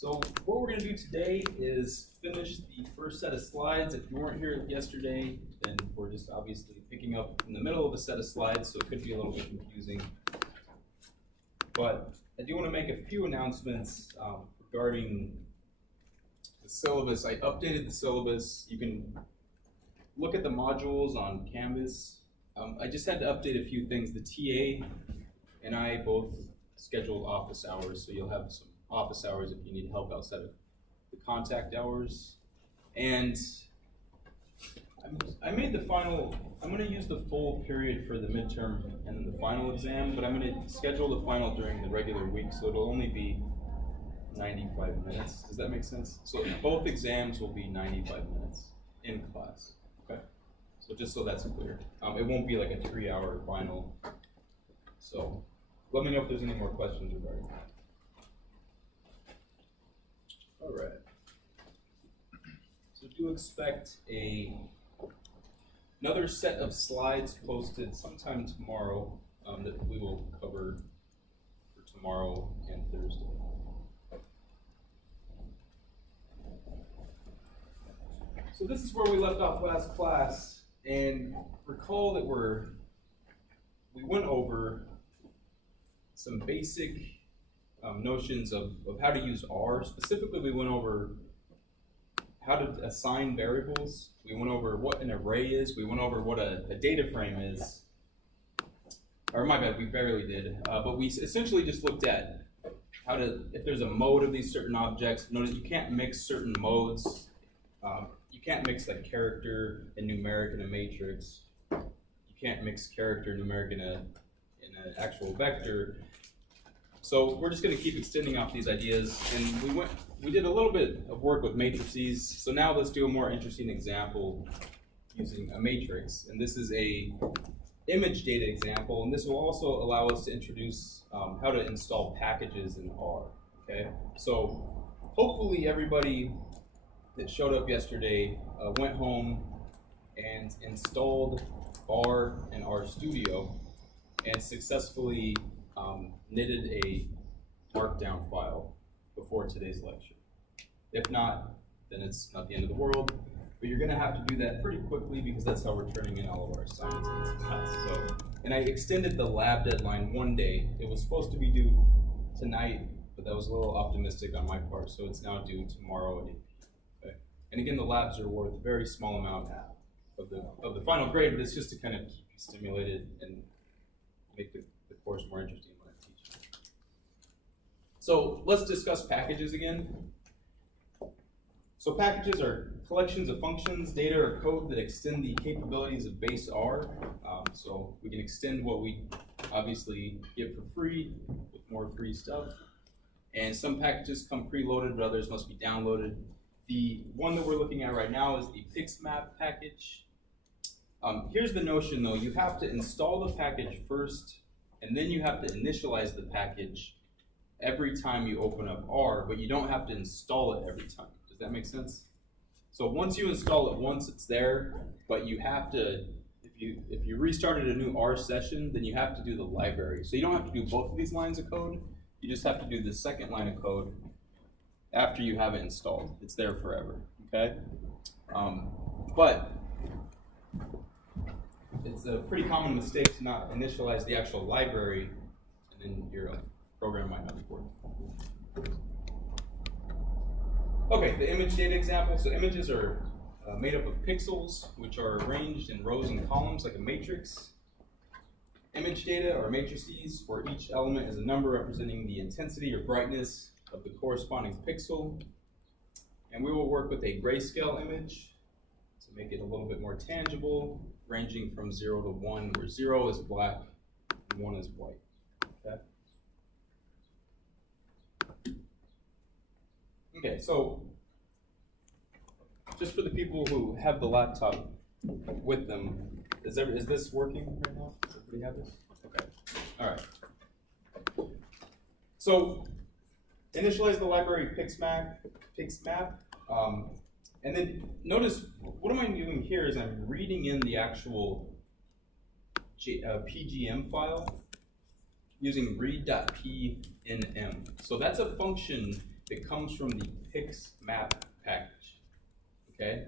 So what we're going to do today is finish the first set of slides. If you weren't here yesterday, then we're just obviously picking up in the middle of a set of slides, so it could be a little bit confusing. But I do want to make a few announcements regarding the syllabus. I updated the syllabus. You can look at the modules on Canvas. I just had to update a few things. The TA and I both scheduled office hours, so you'll have some office hours if you need help outside of the contact hours. And I made the final, I'm going to use the full period for the midterm and the final exam, but I'm going to schedule the final during the regular week, so it'll only be 95 minutes. Does that make sense? So both exams will be 95 minutes in class. Okay? So just so that's clear. It won't be like a 3-hour final. So let me know if there's any more questions regarding that. All right. So do expect another set of slides posted sometime tomorrow that we will cover for tomorrow and Thursday. So this is where we left off last class, and recall that we went over some basic notions of how to use R. Specifically, we went over how to assign variables. We went over what an array is. We went over what a data frame is. Or my bad, we barely did. But we essentially just looked at how to, if there's a mode of these certain objects, notice you can't mix certain modes. You can't mix like character and numeric in a matrix. You can't mix character and numeric in an actual vector. So we're just going to keep extending off these ideas, and we did a little bit of work with matrices. So now let's do a more interesting example using a matrix, and this is a image data example, and this will also allow us to introduce how to install packages in R. Okay, so hopefully everybody that showed up yesterday went home and installed R and RStudio and successfully knitted a markdown file before today's lecture. If not, then it's not the end of the world, but you're going to have to do that pretty quickly because that's how we're turning in all of our assignments in this class. So, and I extended the lab deadline one day. It was supposed to be due tonight, but that was a little optimistic on my part, so it's now due tomorrow at 8 p.m. Okay? And again, the labs are worth a very small amount of the final grade, but it's just to kind of keep you stimulated and make the course more interesting when I teach. So let's discuss packages again. So packages are collections of functions, data, or code that extend the capabilities of base R. So we can extend what we obviously get for free with more free stuff. And some packages come preloaded, but others must be downloaded. The one that we're looking at right now is the PixMap package. Here's the notion though, you have to install the package first, and then you have to initialize the package every time you open up R, but you don't have to install it every time. Does that make sense? So once you install it once, it's there, but you have to, if you restarted a new R session, then you have to do the library. So you don't have to do both of these lines of code, you just have to do the second line of code after you have it installed. It's there forever, okay? But it's a pretty common mistake to not initialize the actual library, and then your program might not work. Okay, the image data example. So images are made up of pixels, which are arranged in rows and columns like a matrix. Image data are matrices, where each element is a number representing the intensity or brightness of the corresponding pixel. And we will work with a grayscale image to make it a little bit more tangible, ranging from 0 to 1, where 0 is black and 1 is white. Okay? Okay, so just for the people who have the laptop with them, is this working right now? Does everybody have this? Okay. All right. So initialize the library PixMap. And then notice, what am I doing here is I'm reading in the actual PGM file using read.pnm. So that's a function that comes from the pix map package, okay?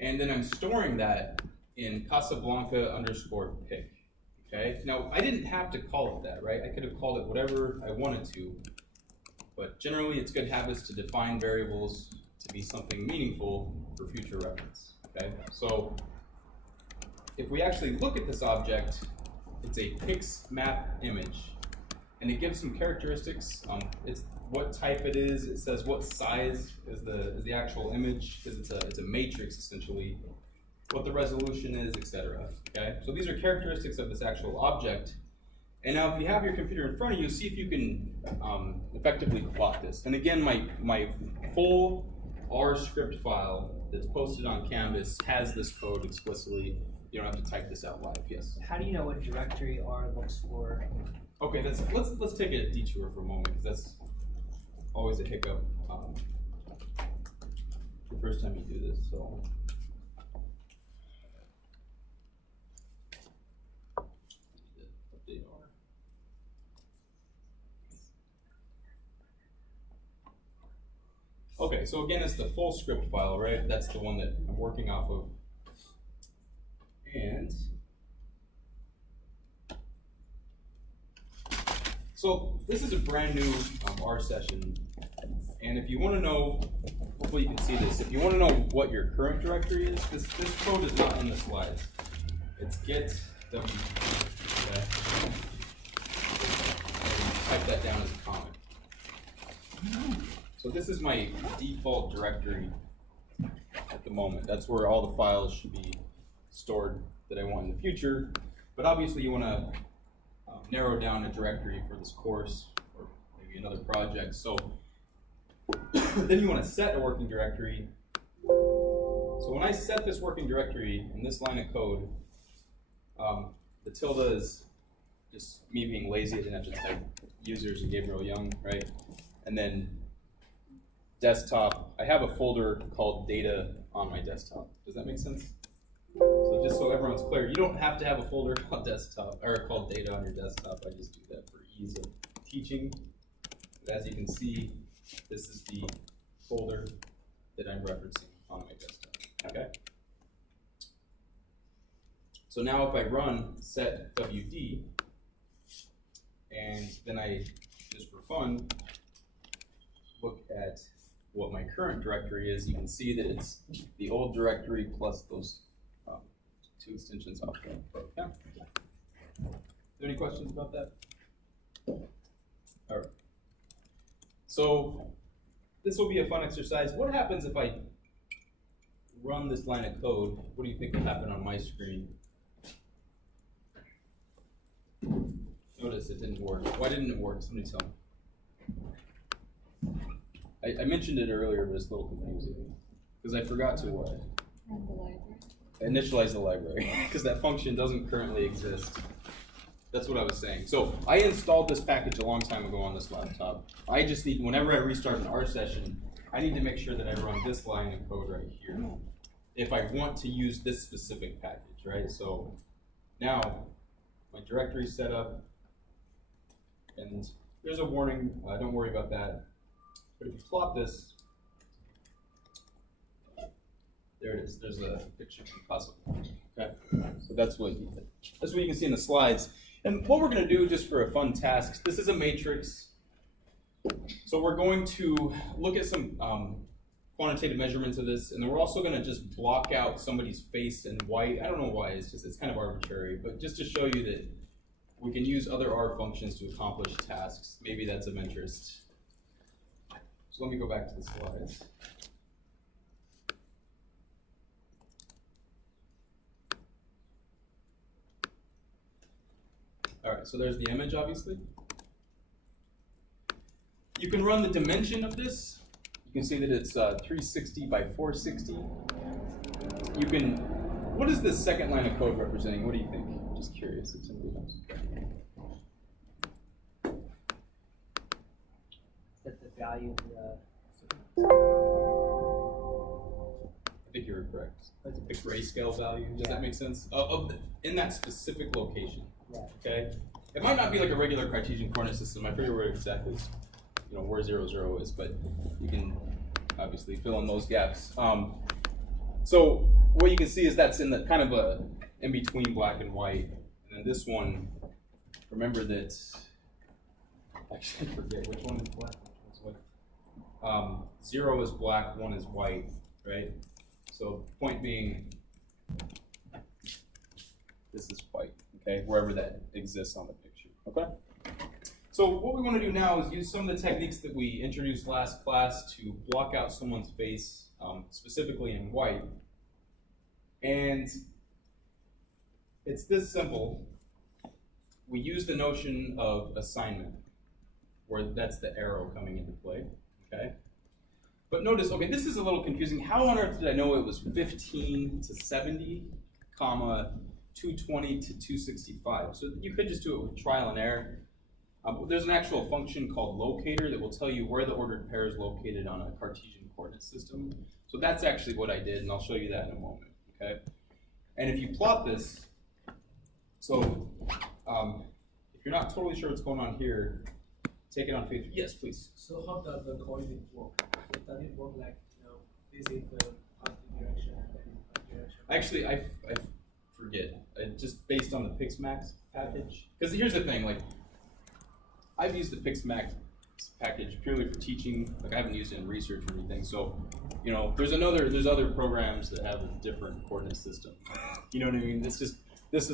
And then I'm storing that in Casablanca_pic, okay? Now, I didn't have to call it that, right? I could have called it whatever I wanted to, but generally it's good habits to define variables to be something meaningful for future reference, okay? So, if we actually look at this object, it's a pix map image, and it gives some characteristics. It's what type it is. It says what size is the actual image, because it's a matrix essentially. What the resolution is, etc. Okay, so these are characteristics of this actual object. And now, if you have your computer in front of you, see if you can effectively plot this. And again, my full R script file that's posted on Canvas has this code explicitly. You don't have to type this out live. Yes. How do you know what directory R looks for? Okay, let's take a detour for a moment, because that's always a hiccup the first time you do this. So, update R. Okay, so again, it's the full script file, right? That's the one that I'm working off of. And so this is a brand new R session, and if you want to know, hopefully you can see this, if you want to know what your current directory is, this code is not in the slides. It's get w. Okay. Type that down as a comment. So this is my default directory at the moment. That's where all the files should be stored that I want in the future. But obviously you want to narrow down a directory for this course or maybe another project. So then you want to set a working directory. So when I set this working directory in this line of code, the tilde is just me being lazy. I didn't have to type users and Gabriel Young, right? And then desktop, I have a folder called data on my desktop. Does that make sense? So just so everyone's clear, you don't have to have a folder called desktop or called data on your desktop. I just do that for ease of teaching. But as you can see, this is the folder that I'm referencing on my desktop. Okay. So now if I run set wd, and then I just for fun look at what my current directory is, you can see that it's the old directory plus those two extensions off there. Yeah. Are there any questions about that? All right. So this will be a fun exercise. What happens if I run this line of code? What do you think will happen on my screen? Notice it didn't work. Why didn't it work? Somebody tell me. I mentioned it earlier, but it's a little confusing because I forgot to Run the library. Initialize the library because that function doesn't currently exist. That's what I was saying. So I installed this package a long time ago on this laptop. I just need, whenever I restart an R session, I need to make sure that I run this line of code right here if I want to use this specific package, right? So now my directory is set up, and there's a warning. Don't worry about that. But if you plot this, there it is. There's a picture from Casablanca. Okay, so that's what you can see in the slides. And what we're going to do, just for a fun task, this is a matrix. So we're going to look at some quantitative measurements of this, and then we're also going to just block out somebody's face in white. I don't know why. It's kind of arbitrary, but just to show you that we can use other R functions to accomplish tasks. Maybe that's of interest. So let me go back to the slides. All right, so there's the image, obviously. You can run the dimension of this. You can see that it's 360 by 460. You can, what is this second line of code representing? What do you think? Just curious if somebody knows. Is that the value of the... I think you're correct. What's it? The grayscale value, does Yeah. that make sense? In that specific location, Yeah. okay? It might not be like a regular Cartesian coordinate system, I forget what it exactly you know, where 0, 0 is, but you can obviously fill in those gaps. So what you can see is that's in the kind of a in between black and white. And then this one, remember that, actually I forget which one is black, which one is white. 0 is black, 1 is white, right? So point being, this is white, okay, wherever that exists on the picture, okay? So what we want to do now is use some of the techniques that we introduced last class to block out someone's face, specifically in white. And it's this simple. We use the notion of assignment, where that's the arrow coming into play, okay? But notice, okay, this is a little confusing. How on earth did I know it was 15 to 70, comma, 220 to 265? So you could just do it with trial and error. There's an actual function called locator that will tell you where the ordered pair is located on a Cartesian coordinate system. So that's actually what I did, and I'll show you that in a moment, okay? And if you plot this, so if you're not totally sure what's going on here, take it on faith. Yes, please. So how does the coordinate work? So does it work like, you know, this is the positive direction and then the direction? Actually, I forget. Just based on the PixMax package. Because here's the thing, like, I've used the PixMax package purely for teaching. Like, I haven't used it in research or anything. So, you know, there's other programs that have a different coordinate system. You know what I mean? This is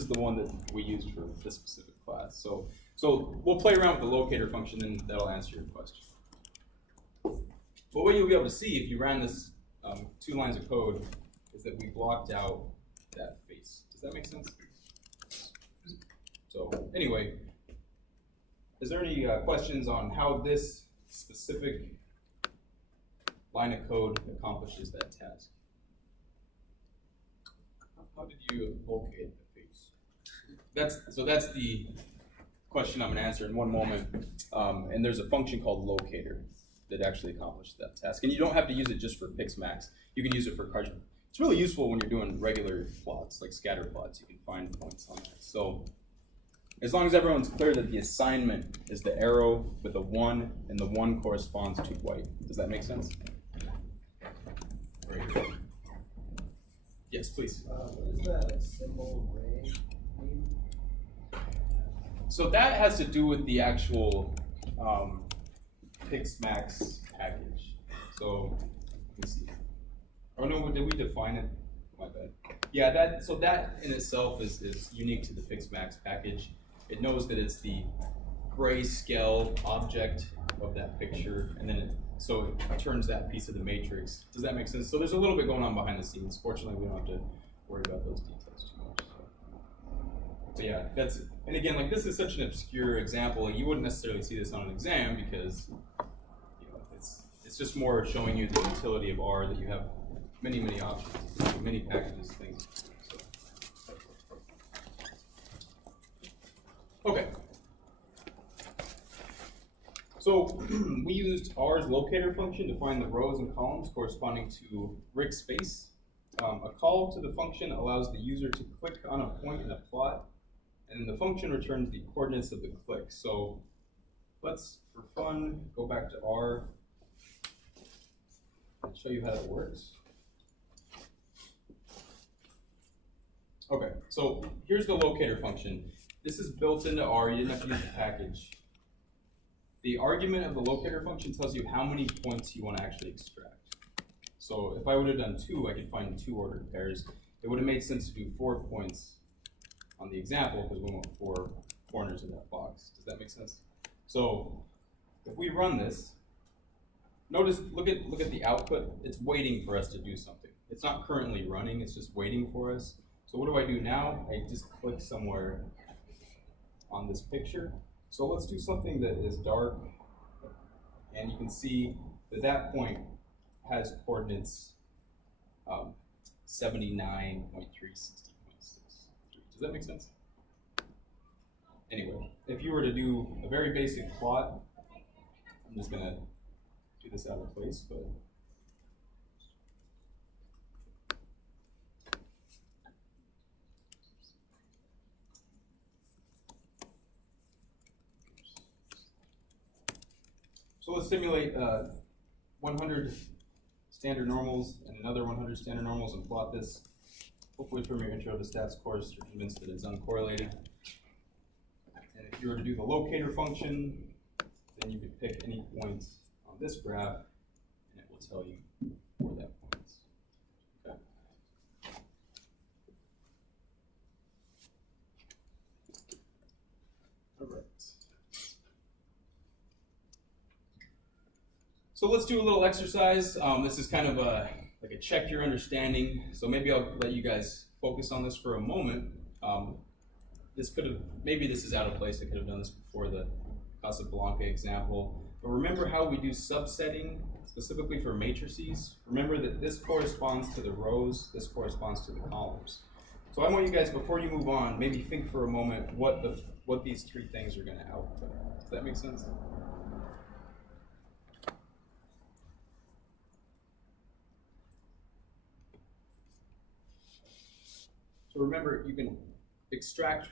the one that we used for this specific class. So we'll play around with the locator function, and that'll answer your question. But what you'll be able to see if you ran this 2 lines of code is that we blocked out that face. Does that make sense? So anyway, is there any questions on how this specific line of code accomplishes that task? How did you locate the face? That's the question I'm going to answer in one moment. And there's a function called locator that actually accomplishes that task. And you don't have to use it just for PixMax. You can use it for Cartesian. It's really useful when you're doing regular plots, like scatter plots. You can find points on that. So as long as everyone's clear that the assignment is the arrow with a 1, and the 1 corresponds to white. Does that make sense? Great. Yes, please. What is the symbol ray mean? So that has to do with the actual PixMax package. So let me see. Oh no, did we define it? My bad. Yeah, that in itself is unique to the PixMax package. It knows that it's the grayscale object of that picture, and then so it turns that piece of the matrix. Does that make sense? So there's a little bit going on behind the scenes. Fortunately, we don't have to worry about those details too much. So yeah, and again, like, this is such an obscure example. You wouldn't necessarily see this on an exam because, you know, it's just more showing you the utility of R, that you have many options, many packages, things. Okay. So we used R's locator function to find the rows and columns corresponding to Rick's face. A call to the function allows the user to click on a point in a plot, and then the function returns the coordinates of the click. So let's, for fun, go back to R and show you how that works. Okay, so here's the locator function. This is built into R, you didn't have to use the package. The argument of the locator function tells you how many points you want to actually extract. So if I would have done 2, I could find 2 ordered pairs. It would have made sense to do 4 points on the example because we want 4 corners in that box. Does that make sense? So if we run this, notice, look at the output. It's waiting for us to do something. It's not currently running, it's just waiting for us. So what do I do now? I just click somewhere on this picture. So let's do something that is dark, and you can see that that point has coordinates 79.360.6. Does that make sense? Anyway, if you were to do a very basic plot, I'm just gonna do this out of place, but So let's simulate 100 standard normals and another 100 standard normals and plot this. Hopefully from your intro to stats course, you're convinced that it's uncorrelated. And if you were to do the locator function, then you could pick any point on this graph, and it will tell you where that point is. Okay. All right. So let's do a little exercise. This is kind of like a check your understanding. So maybe I'll let you guys focus on this for a moment. Maybe this is out of place. I could have done this before the Casablanca example. But remember how we do subsetting, specifically for matrices? Remember that this corresponds to the rows, this corresponds to the columns. So I want you guys, before you move on, maybe think for a moment what these three things are going to output. Does that make sense? So remember, you can extract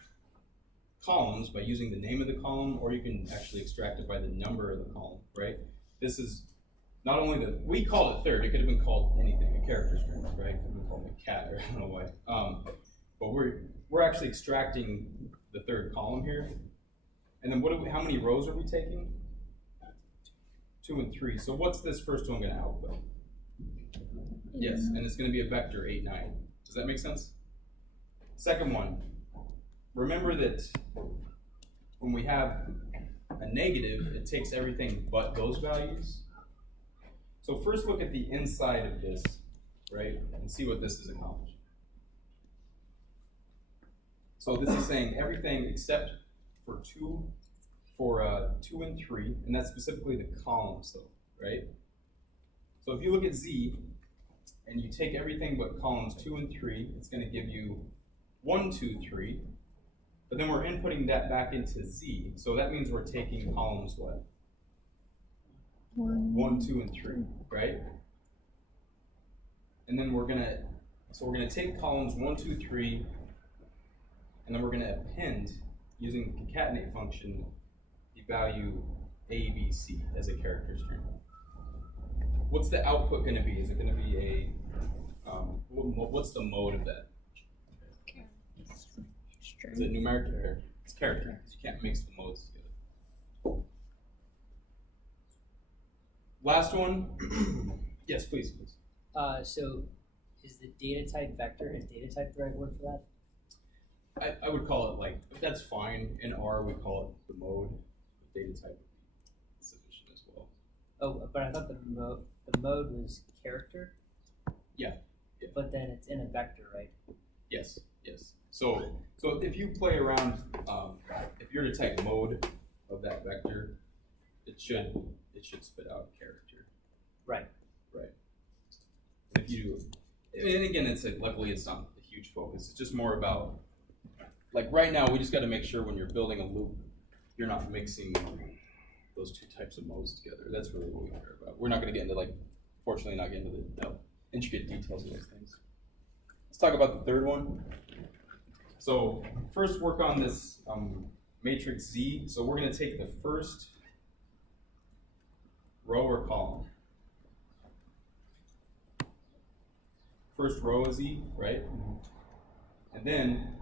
columns by using the name of the column, or you can actually extract it by the number of the column, right? This is not only we call it third, it could have been called anything, a character string, right? It could have been called a cat, or I don't know why. But we're actually extracting the third column here. And then how many rows are we taking? 2 and 3. So what's this first one going to output? Yes, and it's going to be a vector 8, 9. Does that make sense? Second one, remember that when we have a negative, it takes everything but those values. So first look at the inside of this, right, and see what this is accomplishing. So this is saying everything except for 2 and 3, and that's specifically the columns though, right? So if you look at Z, and you take everything but columns 2 and 3, it's going to give you 1, 2, 3, but then we're inputting that back into Z, so that means we're taking columns what? 1, 2, and 3, right? And then we're gonna take columns 1, 2, 3, and then we're gonna append, using the concatenate function, the value A, B, C as a character string. What's the output gonna be? Is it gonna be a, what's the mode of that? Is it numeric or character? It's character. You can't mix the modes together. Last one. Yes, please. So is the data type vector, is data type the right word for that? I would call it like, that's fine. In R, we call it the mode. The data type would be sufficient as well. Oh, but I thought the mode was character? Yeah. But then it's in a vector, right? Yes, yes. So if you play around, if you're to type mode of that vector, it should spit out character. Right. Right. If you, and again, luckily it's not a huge focus. It's just more about, like right now, we just got to make sure when you're building a loop, you're not mixing those two types of modes together. That's really what we care about. We're not going to get into fortunately not get into the intricate details of those things. Let's talk about the third one. So first work on this matrix Z. So we're going to take the first row or column. First row is Z, right? And then,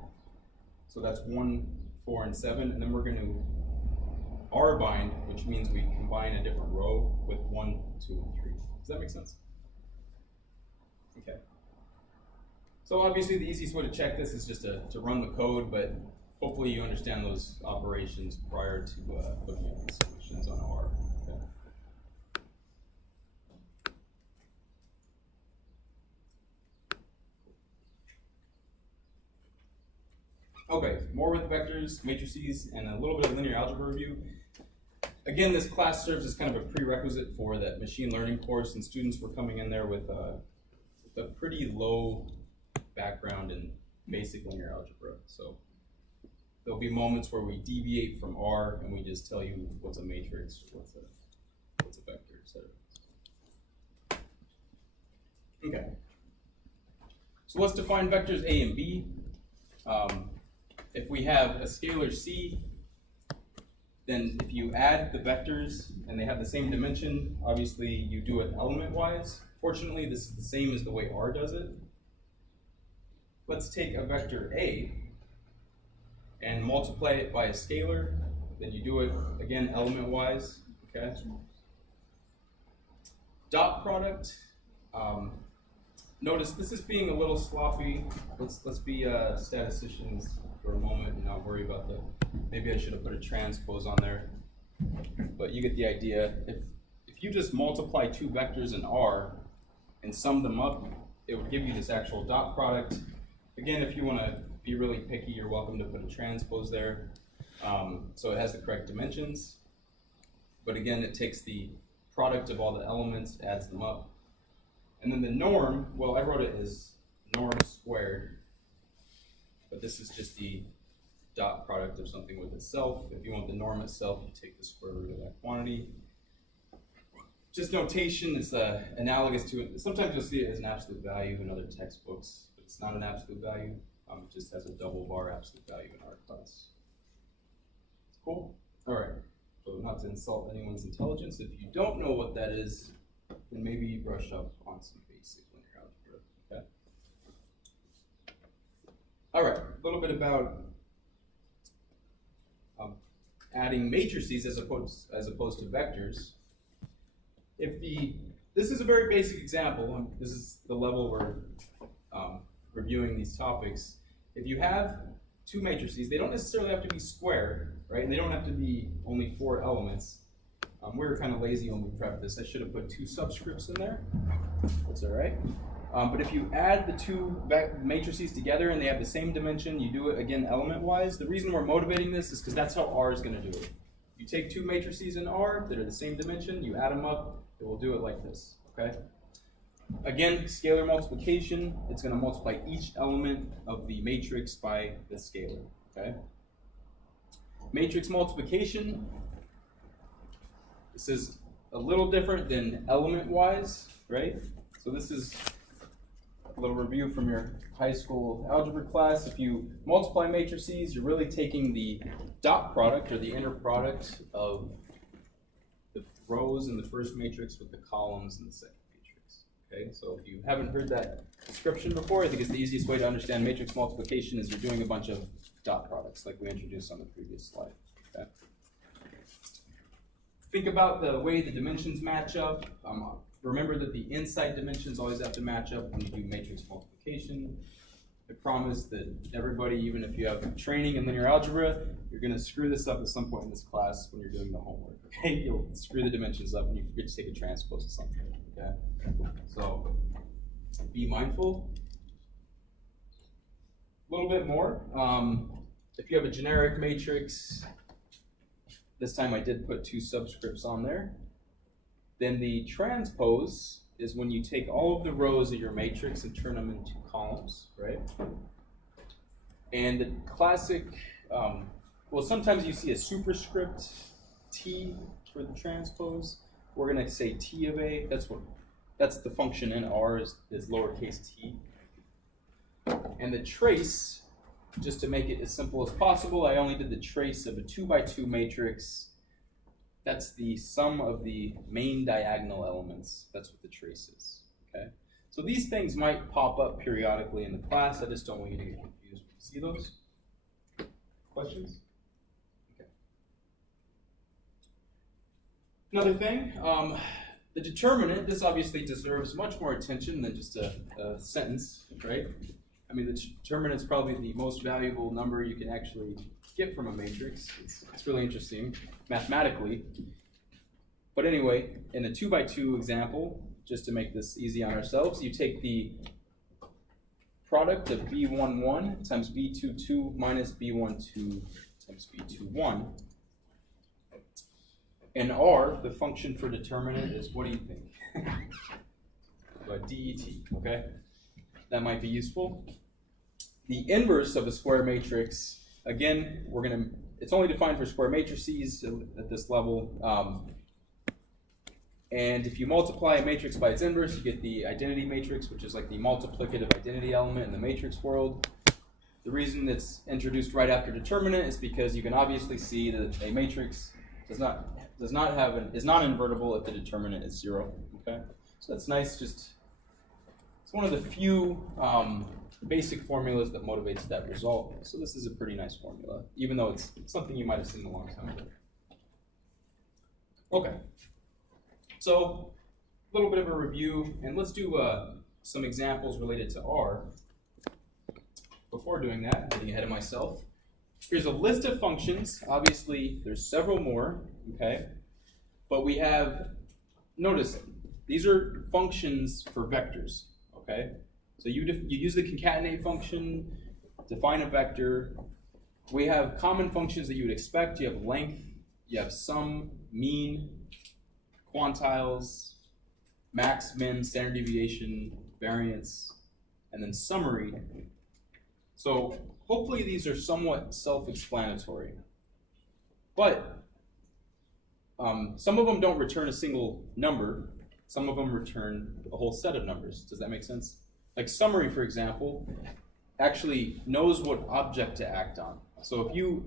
so that's 1, 4, and 7, and then we're going to R bind, which means we combine a different row with 1, 2, and 3. Does that make sense? Okay. So obviously the easiest way to check this is just to run the code, but hopefully you understand those operations prior to looking at the solutions on R. Okay, more with vectors, matrices, and a little bit of linear algebra review. Again, this class serves as kind of a prerequisite for that machine learning course, and students were coming in there with a pretty low background in basic linear algebra. So there'll be moments where we deviate from R and we just tell you what's a matrix, what's a vector, etc. Okay. So let's define vectors A and B. If we have a scalar C then if you add the vectors and they have the same dimension, obviously you do it element-wise. Fortunately, this is the same as the way R does it. Let's take a vector A and multiply it by a scalar. Then you do it, again, element-wise, okay? Dot product. Notice this is being a little sloppy. Let's be statisticians for a moment and not worry about maybe I should have put a transpose on there. But you get the idea. If you just multiply two vectors in R and sum them up, it would give you this actual dot product. Again, if you want to be really picky, you're welcome to put a transpose there. So it has the correct dimensions. But again, it takes the product of all the elements, adds them up. And then the norm, well, I wrote it as norm squared, but this is just the dot product of something with itself. If you want the norm itself, you take the square root of that quantity. Just notation is analogous to it. Sometimes you'll see it as an absolute value in other textbooks, but it's not an absolute value. It just has a double bar absolute value in our class. Cool? All right. So not to insult anyone's intelligence, if you don't know what that is, then maybe you brush up on some basic linear algebra, okay? All right, a little bit about adding matrices as opposed to vectors. This is a very basic example. This is the level we're reviewing these topics. If you have two matrices, they don't necessarily have to be square, right? And they don't have to be only 4 elements. We were kind of lazy when we prepped this. I should have put 2 subscripts in there. That's all right. But if you add the 2 matrices together and they have the same dimension, you do it again element-wise. The reason we're motivating this is because that's how R is going to do it. You take 2 matrices in R that are the same dimension, you add them up, it will do it like this, okay? Again, scalar multiplication, it's going to multiply each element of the matrix by the scalar, okay? Matrix multiplication, this is a little different than element-wise, right? So this is a little review from your high school algebra class. If you multiply matrices, you're really taking the dot product or the inner product of the rows in the first matrix with the columns in the second matrix. Okay, so if you haven't heard that description before, I think it's the easiest way to understand matrix multiplication is you're doing a bunch of dot products like we introduced on the previous slide. Okay. Think about the way the dimensions match up. Remember that the inside dimensions always have to match up when you do matrix multiplication. I promise that everybody, even if you have training in linear algebra, you're going to screw this up at some point in this class when you're doing the homework. Okay, you'll screw the dimensions up and you forget to take a transpose of something. Okay, so be mindful. A little bit more. If you have a generic matrix, this time I did put 2 subscripts on there. Then the transpose is when you take all of the rows of your matrix and turn them into columns, right? And the classic, well, sometimes you see a superscript T for the transpose. We're going to say T of A. That's the function in R is lowercase t. And the trace, just to make it as simple as possible, I only did the trace of a 2x2 matrix. That's the sum of the main diagonal elements. That's what the trace is, okay? So these things might pop up periodically in the class. I just don't want you to get confused when you see those. Questions? Okay. Another thing, the determinant, this obviously deserves much more attention than just a sentence, right? I mean, the determinant is probably the most valuable number you can actually get from a matrix. It's really interesting mathematically. But anyway, in a 2x2 example, just to make this easy on ourselves, you take the product of b11 times b22 minus b12 times b21. And R, the function for determinant, is what do you think? DET, okay? That might be useful. The inverse of a square matrix, again, it's only defined for square matrices at this level. And if you multiply a matrix by its inverse, you get the identity matrix, which is like the multiplicative identity element in the matrix world. The reason it's introduced right after determinant is because you can obviously see that a matrix is non-invertible if the determinant is 0. Okay, so that's nice. Just it's one of the few basic formulas that motivates that result. So this is a pretty nice formula, even though it's something you might have seen a long time ago. Okay, so a little bit of a review, and let's do some examples related to R. Before doing that, I'm getting ahead of myself. Here's a list of functions. Obviously, there's several more, okay? But we have, notice, these are functions for vectors, okay? So you use the concatenate function, define a vector. We have common functions that you would expect. You have length, you have sum, mean, quantiles, max, min, standard deviation, variance, and then summary. So hopefully these are somewhat self-explanatory. But some of them don't return a single number. Some of them return a whole set of numbers. Does that make sense? Like summary, for example, actually knows what object to act on. So if you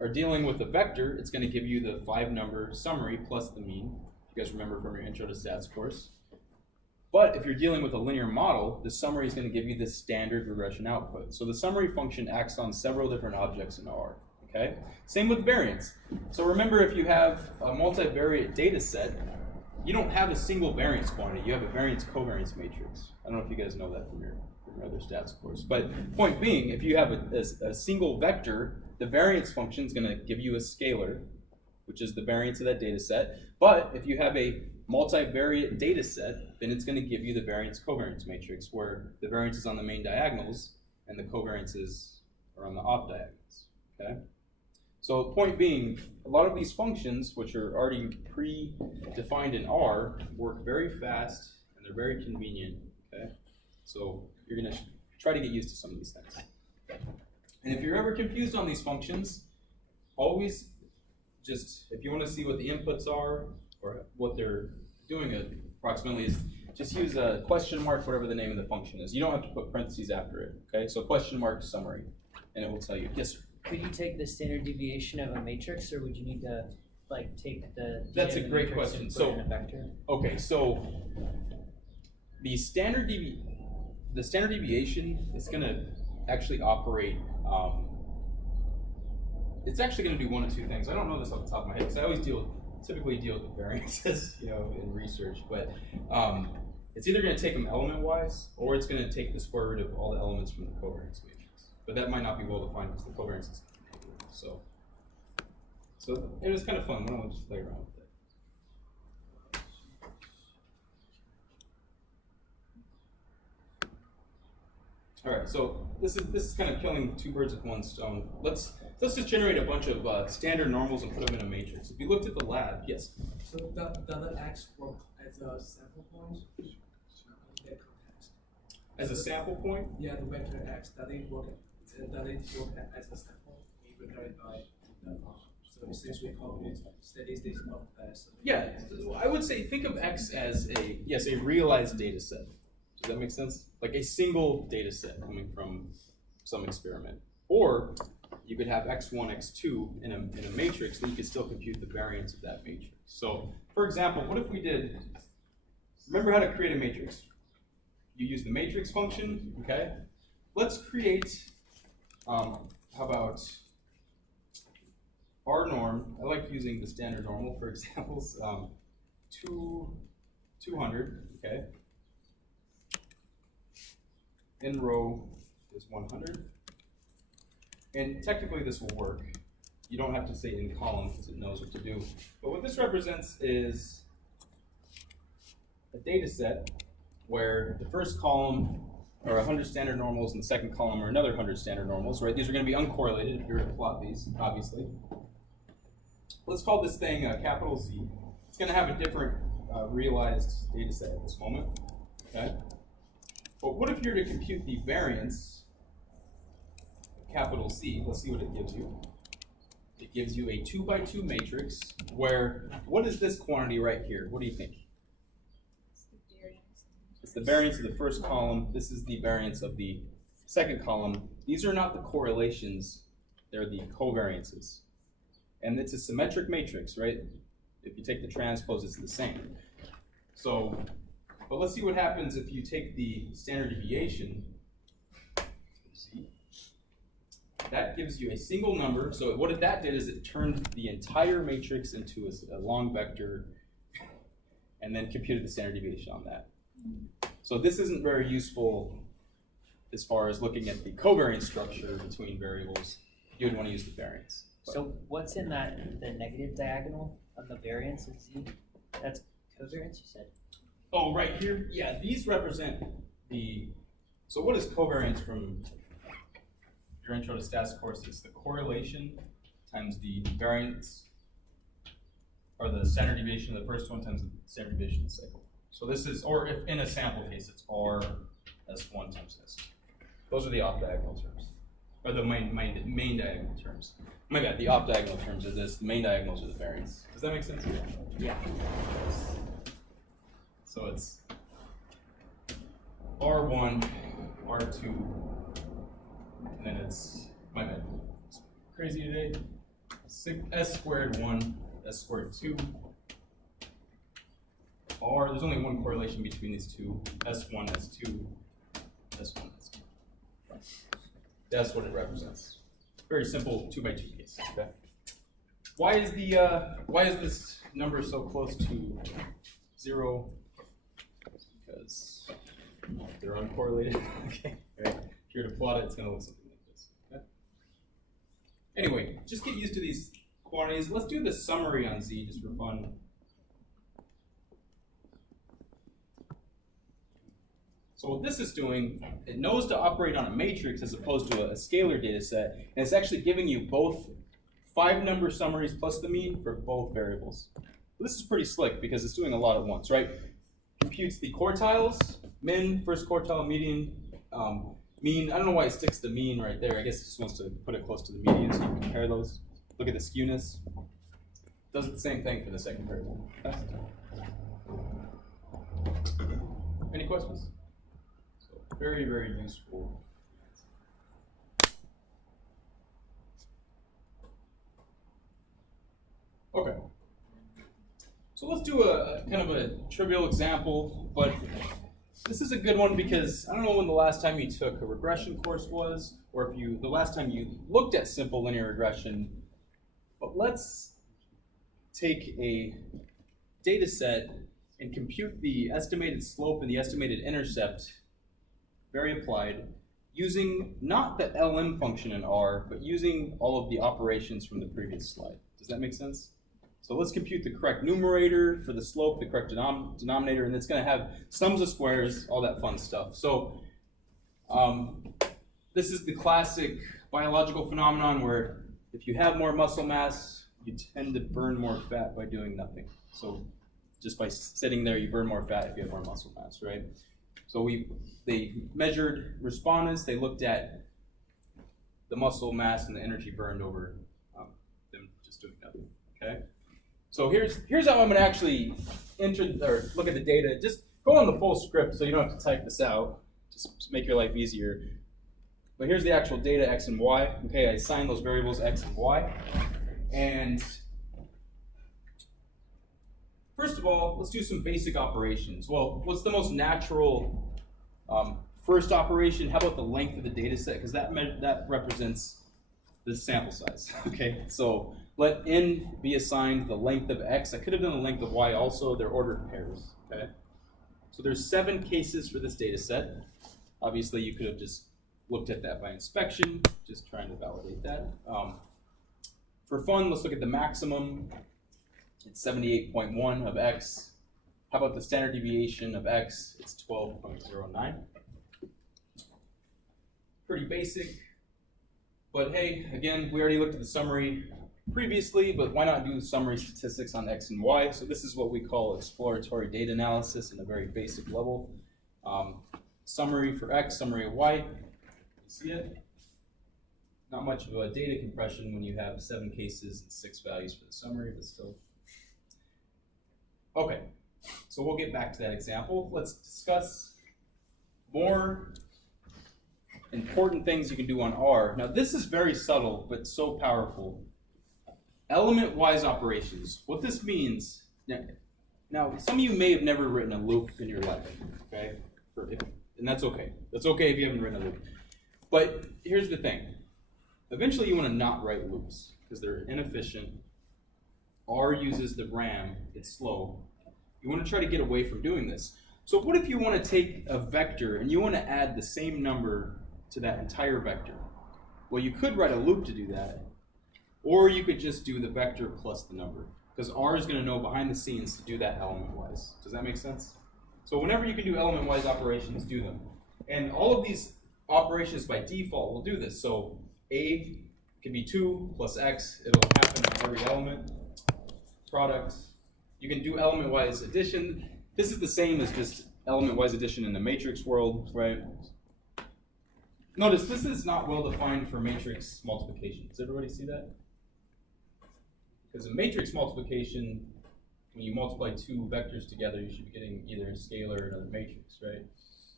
are dealing with a vector, it's going to give you the 5-number summary plus the mean. You guys remember from your intro to stats course. But if you're dealing with a linear model, the summary is going to give you the standard regression output. So the summary function acts on several different objects in R. Okay? Same with variance. So remember, if you have a multivariate data set, you don't have a single variance quantity. You have a variance covariance matrix. I don't know if you guys know that from your other stats course. But point being, if you have a single vector, the variance function is going to give you a scalar, which is the variance of that data set. But if you have a multivariate data set, then it's going to give you the variance covariance matrix, where the variance is on the main diagonals and the covariances are on the off diagonals. Okay? So point being, a lot of these functions, which are already pre-defined in R, work very fast and they're very convenient. Okay? So you're going to try to get used to some of these things. And if you're ever confused on these functions, always just, if you want to see what the inputs are or what they're doing approximately, is just use a question mark, whatever the name of the function is. You don't have to put parentheses after it. Okay? So question mark summary, and it will tell you. Yes, sir. Could you take the standard deviation of a matrix, or would you need to like take the That's a data great matrix question. and put So it in a vector? okay, so the standard deviation is going to actually operate. It's actually going to do one of two things. I don't know this off the top of my head because I always typically deal with the variances, in research. But it's either going to take them element-wise, or it's going to take the square root of all the elements from the covariance matrix. But that might not be well defined because the covariance is negative. So it was kind of fun. Why don't we just play around with it? All right, so this is kind of killing two birds with one stone. Let's just generate a bunch of standard normals and put them in a matrix. If you looked at the lab, yes. So does the X work as a sample point in that context? As a sample point? Yeah, the vector X, does it work as a sample regarded by the so since we call it steady state of that. So Yeah, I would say think of X as a realized data set. Does that make sense? Like a single data set coming from some experiment. Or you could have x1, x2 in a matrix, then you could still compute the variance of that matrix. So, for example, what if we did, remember how to create a matrix? You use the matrix function, okay? Let's create, how about R norm? I like using the standard normal for examples. 200, okay? In row is 100. And technically this will work. You don't have to say in column because it knows what to do. But what this represents is a data set where the first column are 100 standard normals and the second column are another 100 standard normals, right? These are going to be uncorrelated if you're to plot these, obviously. Let's call this thing capital Z. It's going to have a different realized data set at this moment, okay? But what if you're to compute the variance capital C? Let's see what it gives you. It gives you a 2x2 matrix where, what is this quantity right here? What do you think? It's the variance of the first column. This is the variance of the second column. These are not the correlations, they're the covariances. And it's a symmetric matrix, right? If you take the transpose, it's the same. So, but let's see what happens if you take the standard deviation. That gives you a single number. So what that did is it turned the entire matrix into a long vector and then computed the standard deviation on that. So this isn't very useful as far as looking at the covariance structure between variables. You would want to use the variance. So what's in that, the negative diagonal of the variance of z? That's covariance, you said? Oh, right here? Yeah, these represent the, so what is covariance from your intro to stats course? It's the correlation times the variance, or the standard deviation of the first one times the standard deviation of the second one. So this is, or if in a sample case, it's R S1 times S. Those are the off-diagonal terms, or the main diagonal terms. My bad, the off-diagonal terms are this, the main diagonals are the variance. Does that make sense? Yeah. So it's R1, R2, and then it's, my bad, it's crazy today, S squared 1, S squared 2, R, there's only one correlation between these two, S1, S2, S1, S2. That's what it represents. Very simple 2x2 case. Okay. Why is this number so close to 0? Because they're uncorrelated. Okay. Right. If you're to plot it, it's going to look something like this. Okay. Anyway, just get used to these quantities. Let's do the summary on Z just for fun. So what this is doing, it knows to operate on a matrix as opposed to a scalar data set, and it's actually giving you both 5-number summaries plus the mean for both variables. This is pretty slick because it's doing a lot at once, right? Computes the quartiles, min, first quartile, median, mean. I don't know why it sticks the mean right there. I guess it just wants to put it close to the median so you can compare those. Look at the skewness. Does the same thing for the second variable. Any questions? Very, very useful. Okay. So let's do a kind of a trivial example, but this is a good one because I don't know when the last time you took a regression course was, or if the last time you looked at simple linear regression, but let's take a data set and compute the estimated slope and the estimated intercept, very applied, using not the LM function in R, but using all of the operations from the previous slide. Does that make sense? So let's compute the correct numerator for the slope, the correct denominator, and it's going to have sums of squares, all that fun stuff. So this is the classic biological phenomenon where if you have more muscle mass, you tend to burn more fat by doing nothing. So just by sitting there, you burn more fat if you have more muscle mass, right? So they measured respondents. They looked at the muscle mass and the energy burned over them just doing nothing. Okay. So here's how I'm going to actually look at the data. Just go on the full script so you don't have to type this out. Just make your life easier. But here's the actual data x and y. Okay, I assigned those variables x and y. And first of all, let's do some basic operations. Well, what's the most natural first operation? How about the length of the data set? Because that represents the sample size. Okay, so let n be assigned the length of x. I could have done the length of y also. They're ordered pairs. Okay, so there's 7 cases for this data set. Obviously, you could have just looked at that by inspection, just trying to validate that. For fun, let's look at the maximum. It's 78.1 of x. How about the standard deviation of x? It's 12.09. Pretty basic. But hey, again, we already looked at the summary previously, but why not do summary statistics on x and y? So this is what we call exploratory data analysis in a very basic level. Summary for x, summary of y. You see it? Not much of a data compression when you have 7 cases and 6 values for the summary, but still. Okay, so we'll get back to that example. Let's discuss more important things you can do on R. Now this is very subtle, but so powerful. element-wise operations. What this means, now some of you may have never written a loop in your life, okay? And that's okay. That's okay if you haven't written a loop. But here's the thing. Eventually you want to not write loops because they're inefficient. R uses the RAM, it's slow. You want to try to get away from doing this. So what if you want to take a vector and you want to add the same number to that entire vector? Well, you could write a loop to do that, or you could just do the vector plus the number, because R is going to know behind the scenes to do that element-wise. Does that make sense? So whenever you can do element-wise operations, do them. And all of these operations by default will do this. So A can be 2 plus X. It'll happen on every element. Product. You can do element-wise addition. This is the same as just element-wise addition in the matrix world, right? Notice this is not well defined for matrix multiplication. Does everybody see that? Because in matrix multiplication, when you multiply two vectors together, you should be getting either a scalar or another matrix, right?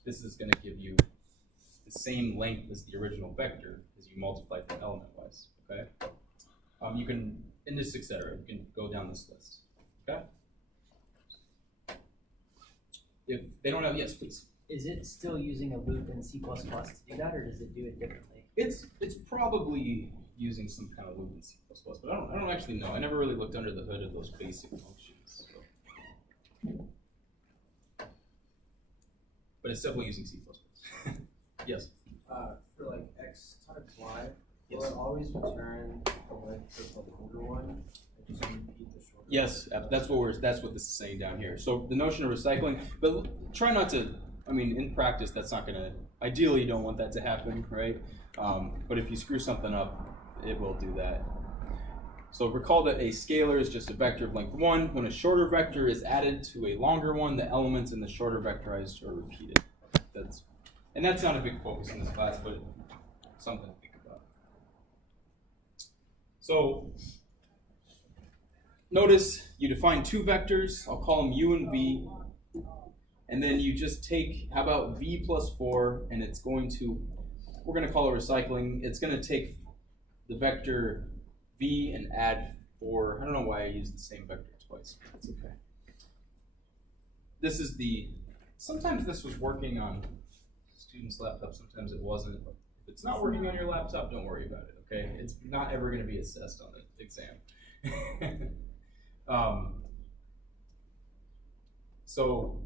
This is going to give you the same length as the original vector as you multiply them element-wise, okay? You can, and this, etc. You can go down this list, okay? If they don't have, yes, please. Is it still using a loop in C++ to do that, or does it do it differently? It's probably using some kind of loop in C++, but I don't actually know. I never really looked under the hood of those basic functions. So. But it's definitely using C++. Yes? For like x times y, will Yes. it always return the length of the longer one and just repeat the shorter? Yes, that's what this is saying down here. So the notion of recycling, but try not to. I mean, in practice, that's not going to. Ideally, you don't want that to happen, right? But if you screw something up, it will do that. So recall that a scalar is just a vector of length 1. When a shorter vector is added to a longer one, the elements in the shorter vectorized are repeated. That's not a big focus in this class, but something to think about. So notice you define two vectors. I'll call them u and v. And then you just take, how about v plus 4, and it's going to, we're going to call it recycling. It's going to take the vector v and add 4. I don't know why I used the same vector twice. That's okay. This is sometimes this was working on students' laptops, sometimes it wasn't. If it's not working on your laptop, don't worry about it, okay? It's not ever going to be assessed on the exam. So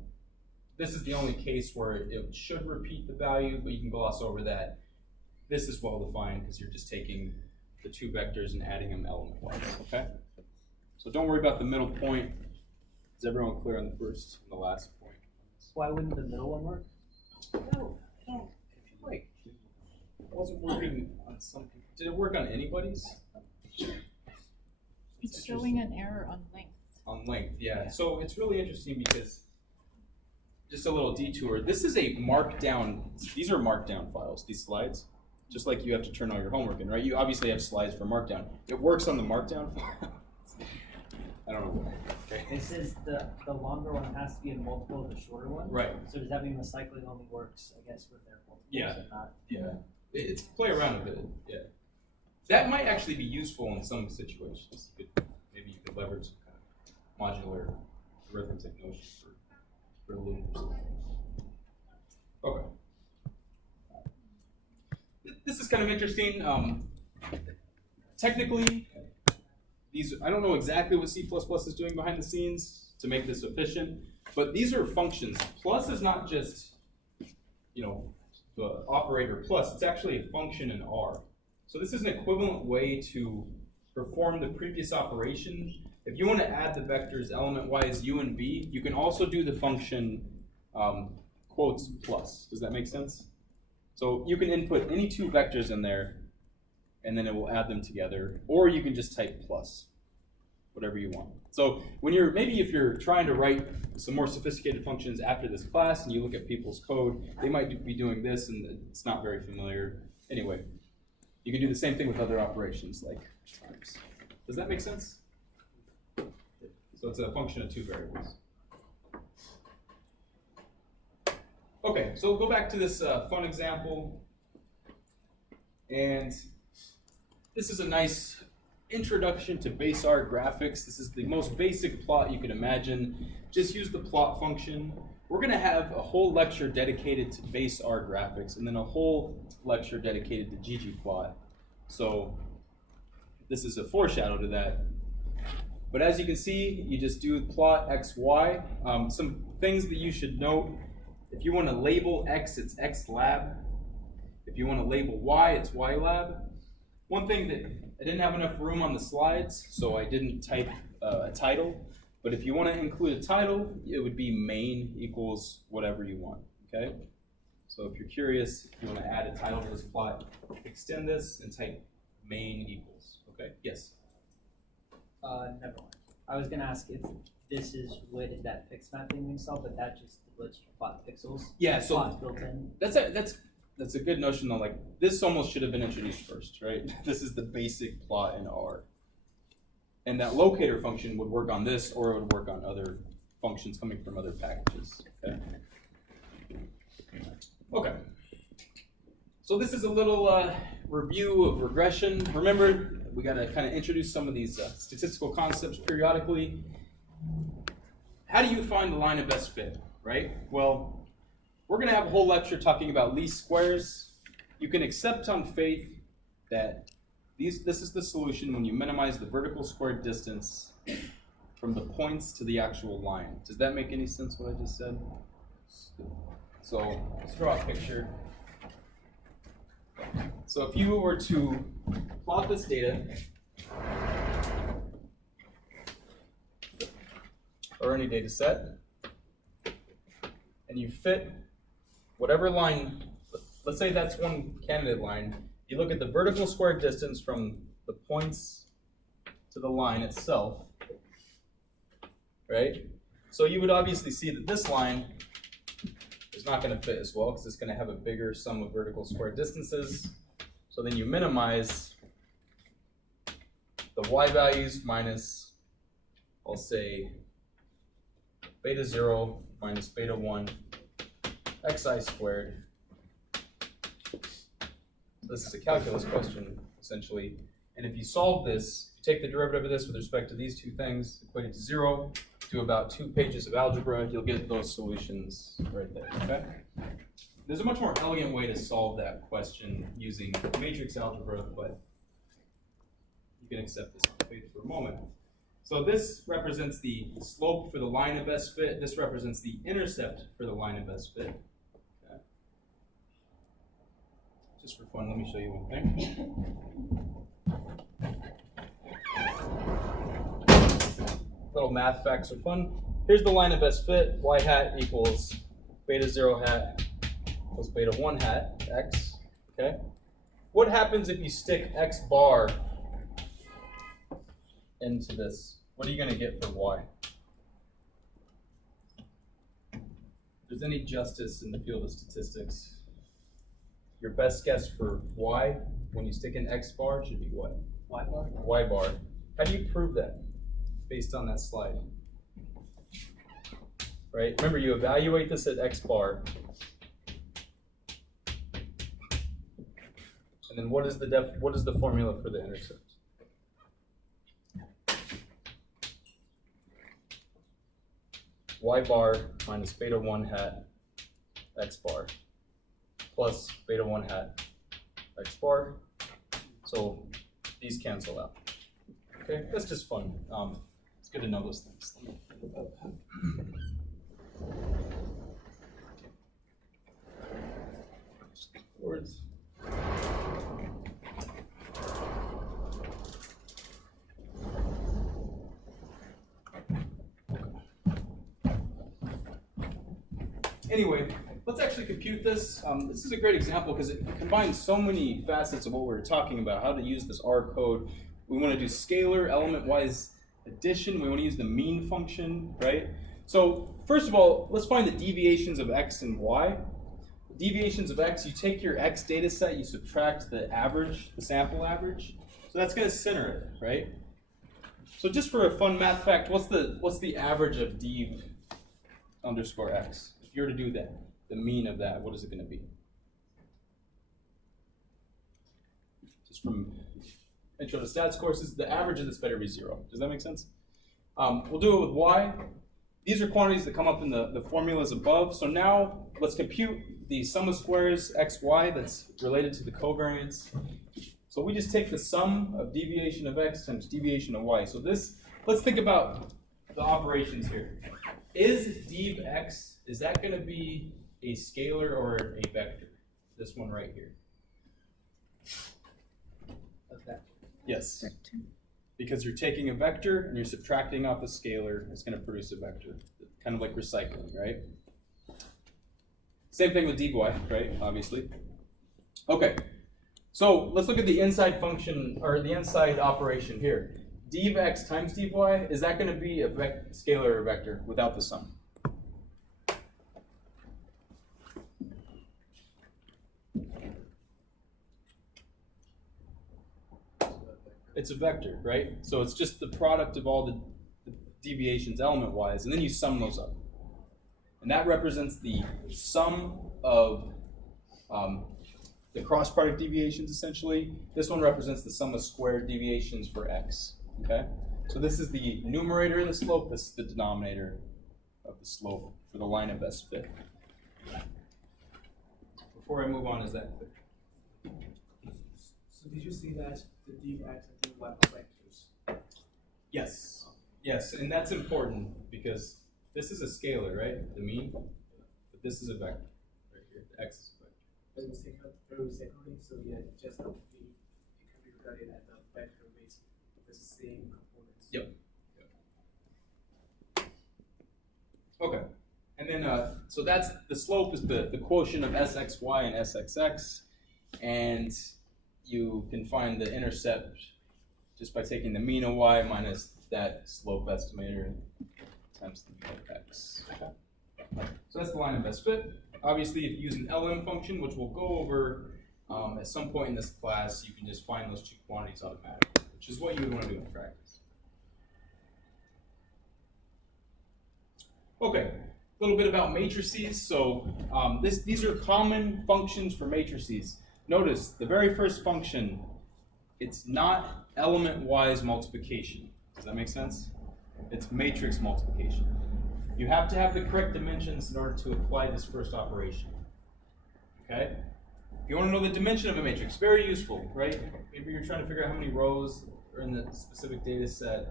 this is the only case where it should repeat the value, but you can gloss over that. This is well defined because you're just taking the two vectors and adding them element-wise, okay? So don't worry about the middle point. Is everyone clear on the first and the last point? Why wouldn't the middle one work? I feel like it wasn't working on some people. Did it work on anybody's? It's showing an error on length. On length, yeah. So it's really interesting because, just a little detour, this is a markdown, these are markdown files, these slides. Just like you have to turn all your homework in, right? You obviously have slides for markdown. It works on the markdown file. I don't know why. Okay. It says the longer one has to be a multiple of the shorter one. Right. So does that mean recycling only works, I guess, with their multiples Yeah. and not? Yeah. It's play around a bit. Yeah. That might actually be useful in some situations. Maybe you could leverage some kind of modular arithmetic notion for loops. Okay. This is kind of interesting. Technically, I don't know exactly what C++ is doing behind the scenes to make this efficient, but these are functions. Plus is not just, the operator plus, it's actually a function in R. So this is an equivalent way to perform the previous operation. If you want to add the vectors element-wise u and v, you can also do the function quotes plus. Does that make sense? So you can input any two vectors in there, and then it will add them together, or you can just type plus, whatever you want. So maybe if you're trying to write some more sophisticated functions after this class, and you look at people's code, they might be doing this, and it's not very familiar. Anyway, you can do the same thing with other operations, like times. Does that make sense? So it's a function of two variables. Okay, so we'll go back to this fun example. And this is a nice introduction to base R graphics. This is the most basic plot you can imagine. Just use the plot function. We're gonna have a whole lecture dedicated to base R graphics and then a whole lecture dedicated to ggplot. So this is a foreshadow to that. But as you can see, you just do plot x, y. Some things that you should note: if you want to label x, it's x lab. If you want to label y, it's y lab. One thing that I didn't have enough room on the slides, so I didn't type a title. But if you want to include a title, it would be main equals whatever you want, okay? So if you're curious, if you want to add a title to this plot, extend this and type main equals, okay? Yes? Never mind. I was gonna ask if this is with that fixed mapping installed, but that just lets you plot pixels. Yeah, so Plots built in. that's a good notion though. Like this almost should have been introduced first, right? This is the basic plot in R. And that locator function would work on this, or it would work on other functions coming from other packages. Okay. Okay. So this is a little review of regression. Remember, we got to kind of introduce some of these statistical concepts periodically. How do you find the line of best fit, right? Well, we're going to have a whole lecture talking about least squares. You can accept on faith that this is the solution when you minimize the vertical squared distance from the points to the actual line. Does that make any sense what I just said? So let's draw a picture. So if you were to plot this data, or any data set, and you fit whatever line, let's say that's one candidate line, you look at the vertical square distance from the points to the line itself, right? So you would obviously see that this line is not going to fit as well because it's going to have a bigger sum of vertical square distances. So then you minimize the y values minus, I'll say, beta 0 minus beta 1 xi squared. This is a calculus question, essentially. And if you solve this, you take the derivative of this with respect to these two things, equate it to 0, do about 2 pages of algebra, you'll get those solutions right there, okay? There's a much more elegant way to solve that question using matrix algebra, but you can accept this on faith for a moment. So this represents the slope for the line of best fit. This represents the intercept for the line of best fit. Okay. Just for fun, let me show you one thing. Little math facts are fun. Here's the line of best fit. Y hat equals beta 0 hat plus beta 1 hat, x. Okay. What happens if you stick x bar into this? What are you going to get for y? If there's any justice in the field of statistics, your best guess for y when you stick in x bar should be what? Y bar? Y bar. How do you prove that based on that slide? Right? Remember, you evaluate this at x bar. And then what is the formula for the intercept? Y bar minus beta 1 hat x bar plus beta 1 hat x bar. So these cancel out. Okay, that's just fun. It's good to know those things. Words. Anyway, let's actually compute this. This is a great example because it combines so many facets of what we're talking about, how to use this R code. We want to do scalar, element-wise addition. We want to use the mean function, right? So first of all, let's find the deviations of x and y. Deviations of x, you take your x data set, you subtract the average, the sample average. So that's going to center it, right? So just for a fun math fact, what's the average of dev underscore x? If you were to do that, the mean of that, what is it going to be? Just from intro to stats courses, the average of this better be 0. Does that make sense? We'll do it with y. These are quantities that come up in the formulas above. So now let's compute the sum of squares x, y that's related to the covariance. So we just take the sum of deviation of x times deviation of y. So this, let's think about the operations here. Is d of x, is that going to be a scalar or a vector? This one right here. Okay. Yes. Because you're taking a vector and you're subtracting off a scalar, it's going to produce a vector. Kind of like recycling, right? Same thing with dy, right? Obviously. Okay. So let's look at the inside function, or the inside operation here. D of x times dy, is that going to be a scalar or vector without the sum? It's a vector, right? So it's just the product of all the deviations element-wise, and then you sum those up. And that represents the sum of the cross product deviations, essentially. This one represents the sum of squared deviations for x, okay? So this is the numerator of the slope, this is the denominator of the slope for the line of best fit. Before I move on, is that clear? So did you see that the d of x and d of y are vectors? Yes. Yes, and that's important because this is a scalar, right? The mean, but this is a vector right here. The x is a vector. Very secondly, so yeah, it just have to be, it can be regarded as a vector with the same components. Yep. Okay, and then so that's the slope is the quotient of sxy and sxx, and you can find the intercept just by taking the mean of y minus that slope estimator times the mean of x. Okay. So that's the line of best fit. Obviously, if you use an LM function, which we'll go over at some point in this class, you can just find those two quantities automatically, which is what you would want to do in practice. Okay, a little bit about matrices. So these are common functions for matrices. Notice the very first function, it's not element-wise multiplication. Does that make sense? It's matrix multiplication. You have to have the correct dimensions in order to apply this first operation. Okay? If you want to know the dimension of a matrix, very useful, right? Maybe you're trying to figure out how many rows are in the specific data set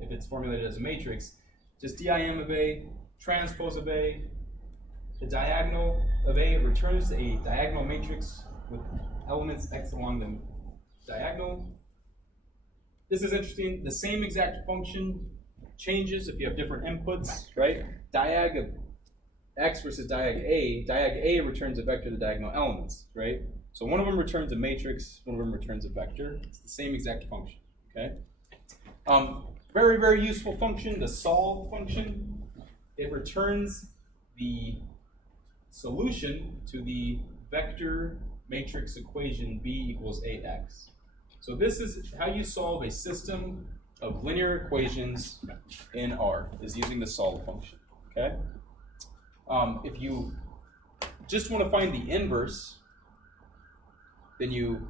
if it's formulated as a matrix. Just dim of A, transpose of A, the diagonal of A returns a diagonal matrix with elements x along the diagonal. This is interesting. The same exact function changes if you have different inputs, right? Diag of x versus diag A returns a vector of the diagonal elements, right? So one of them returns a matrix, one of them returns a vector. It's the same exact function, okay? Very, very useful function, the solve function. It returns the solution to the vector matrix equation B equals AX. So this is how you solve a system of linear equations in R, is using the solve function, okay? If you just want to find the inverse, then you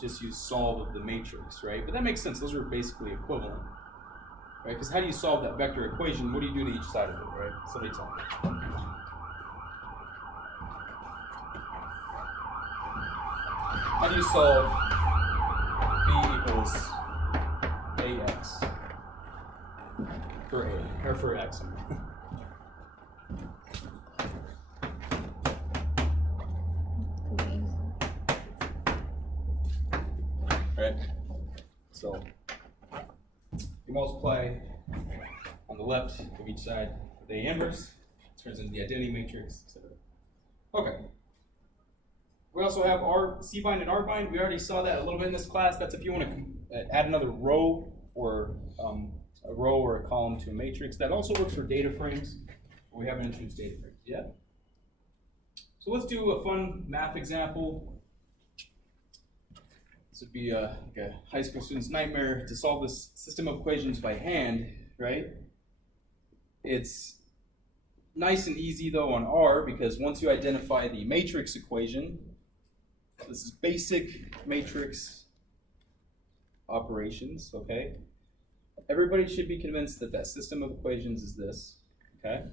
just use solve of the matrix, right? But that makes sense, those are basically equivalent, right? Because how do you solve that vector equation? What do you do to each side of it, right? Somebody tell me. How do you solve B equals AX for A, or for X? Right? So you multiply on the left of each side with A inverse, turns into the identity matrix, etc. Okay. We also have C bind and R bind. We already saw that a little bit in this class. That's if you want to add another row or a row or a column to a matrix. That also works for data frames. We haven't introduced data frames yet. So let's do a fun math example. This would be like a high school student's nightmare to solve this system of equations by hand, right? It's nice and easy though on R because once you identify the matrix equation, this is basic matrix operations, okay? Everybody should be convinced that that system of equations is this, okay?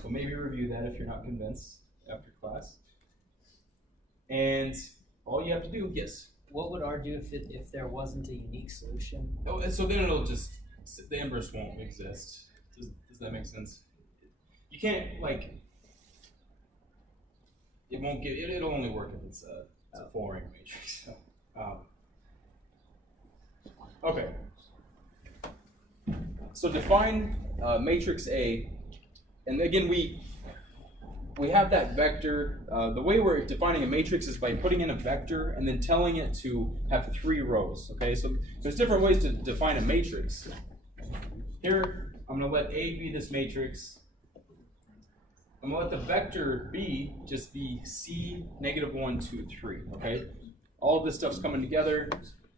So maybe review that if you're not convinced after class. And all you have to do, yes. What would R do if there wasn't a unique solution? Oh, and so then it'll just, the inverse won't exist. Does that make sense? You can't, like, it won't get, it'll only work if it's a four-rank matrix. Okay. So define matrix A, and again we have that vector. The way we're defining a matrix is by putting in a vector and then telling it to have 3 rows. Okay, so there's different ways to define a matrix. Here, I'm going to let A be this matrix. I'm going to let the vector B just be C, -1, 2, 3. Okay, all of this stuff's coming together,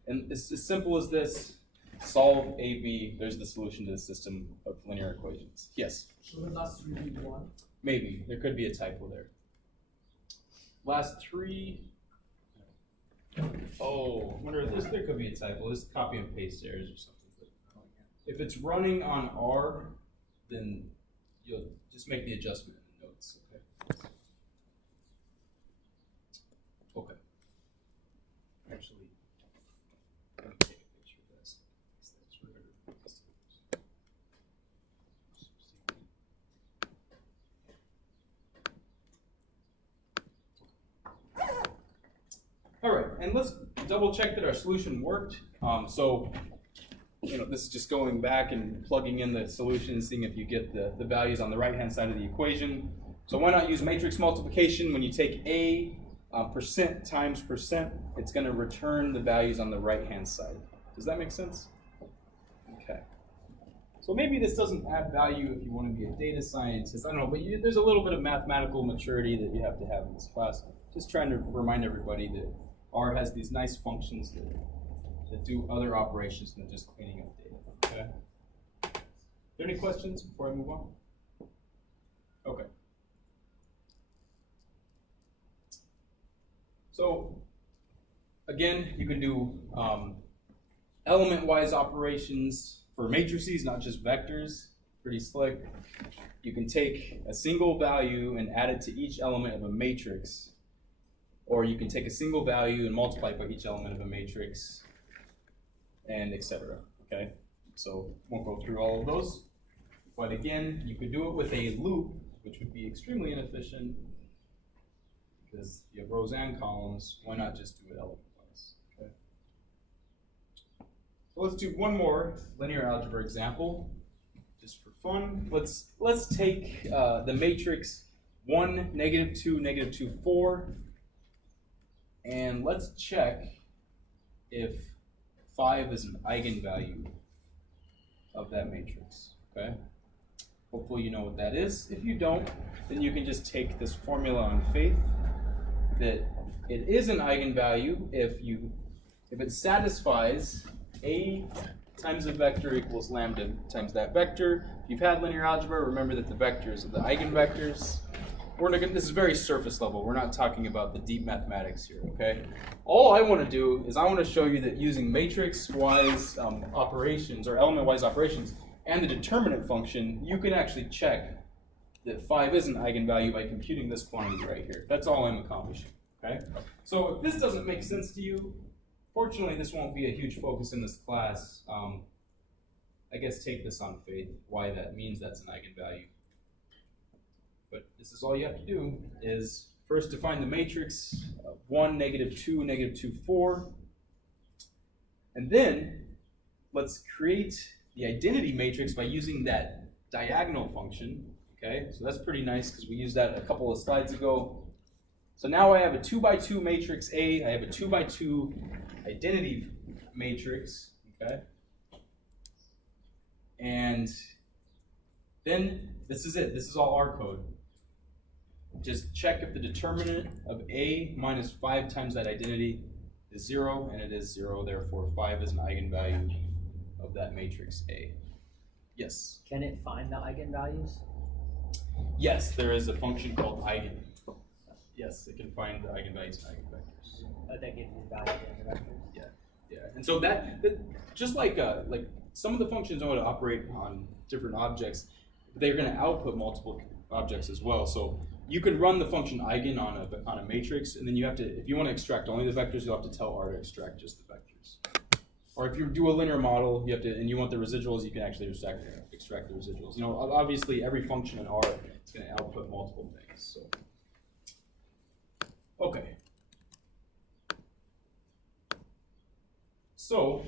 and it's as simple as this. Solve AB, there's the solution to the system of linear equations. Yes? Should the last 3 be 1? Maybe, there could be a typo there. Last 3, oh, I wonder if there could be a typo. This copy and paste errors or something. If it's running on R, then you'll just make the adjustment in the notes, okay? Okay. Actually, let me take a picture of this. All right, and let's double check that our solution worked. So, you know, this is just going back and plugging in the solution and seeing if you get the values on the right-hand side of the equation. So why not use matrix multiplication? When you take A percent times percent, it's going to return the values on the right-hand side. Does that make sense? Okay. So maybe this doesn't add value if you want to be a data scientist. I don't know, but there's a little bit of mathematical maturity that you have to have in this class. Just trying to remind everybody that R has these nice functions that do other operations than just cleaning up data. Okay. Are there any questions before I move on? Okay. So again, you can do element-wise operations for matrices, not just vectors. Pretty slick. You can take a single value and add it to each element of a matrix. Or you can take a single value and multiply it by each element of a matrix, and etc. Okay, so won't go through all of those. But again, you could do it with a loop, which would be extremely inefficient because you have rows and columns. Why not just do it element-wise? Okay. So let's do one more linear algebra example, just for fun. Let's take the matrix 1, -2, -2, 4. And let's check if 5 is an eigenvalue of that matrix, okay? Hopefully you know what that is. If you don't, then you can just take this formula on faith that it is an eigenvalue if it satisfies A times a vector equals lambda times that vector. If you've had linear algebra, remember that the vectors are the eigenvectors. This is very surface level. We're not talking about the deep mathematics here, okay? All I want to do is I want to show you that using matrix-wise operations or element-wise operations and the determinant function, you can actually check that 5 is an eigenvalue by computing this quantity right here. That's all I'm accomplishing, okay? So if this doesn't make sense to you, fortunately this won't be a huge focus in this class. I guess take this on faith, why that means that's an eigenvalue. But this is all you have to do is first define the matrix 1, -2, -2, 4. And then let's create the identity matrix by using that diagonal function. Okay, so that's pretty nice because we used that a couple of slides ago. So now I have a 2x2 matrix A, I have a 2x2 identity matrix, okay? And then this is it, this is all R code. Just check if the determinant of A minus 5 times that identity is 0, and it is 0, therefore 5 is an eigenvalue of that matrix A. Yes? Can it find the eigenvalues? Yes, there is a function called eigen. Yes, it can find the eigenvalues and eigenvectors. That gives you the value of the vectors? Yeah. Yeah, and so that just like some of the functions know how to operate on different objects, they're going to output multiple objects as well. So you could run the function eigen on a matrix, and then you have to, if you want to extract only the vectors, you'll have to tell R to extract just the vectors. Or if you do a linear model, you have to, and you want the residuals, you can actually extract the residuals. You know, obviously every function in R is going to output multiple things. So, okay. So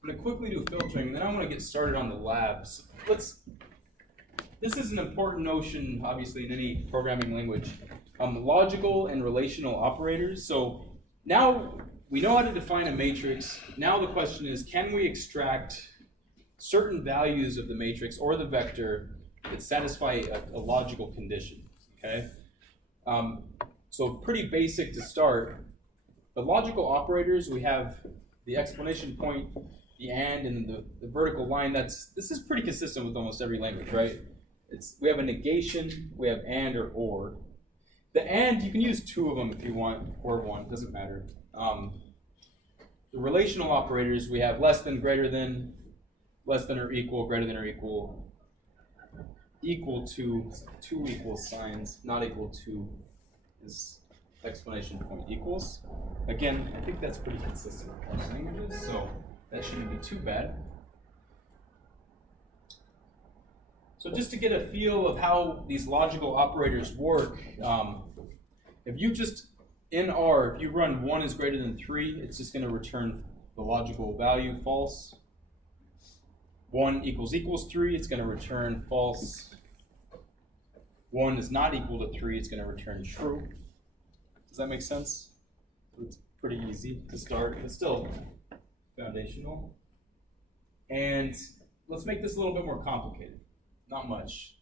I'm going to quickly do filtering, and then I'm going to get started on the labs. This is an important notion, obviously, in any programming language. Logical and relational operators. So now we know how to define a matrix. Now the question is, can we extract certain values of the matrix or the vector that satisfy a logical condition, okay? So pretty basic to start. The logical operators, we have the exclamation point, the and the vertical line. This is pretty consistent with almost every language, right? We have a negation, we have and or. The and, you can use two of them if you want, or one, doesn't matter. The relational operators, we have less than, greater than, less than or equal, greater than or equal to, two equal signs, not equal to is exclamation point equals. Again, I think that's pretty consistent across languages, so that shouldn't be too bad. So just to get a feel of how these logical operators work, if you just, in R, if you run 1 is greater than 3, it's just going to return the logical value, false. 1 equals 3, it's going to return false. 1 is not equal to 3, it's going to return true. Does that make sense? It's pretty easy to start, but still foundational. And let's make this a little bit more complicated. Not much.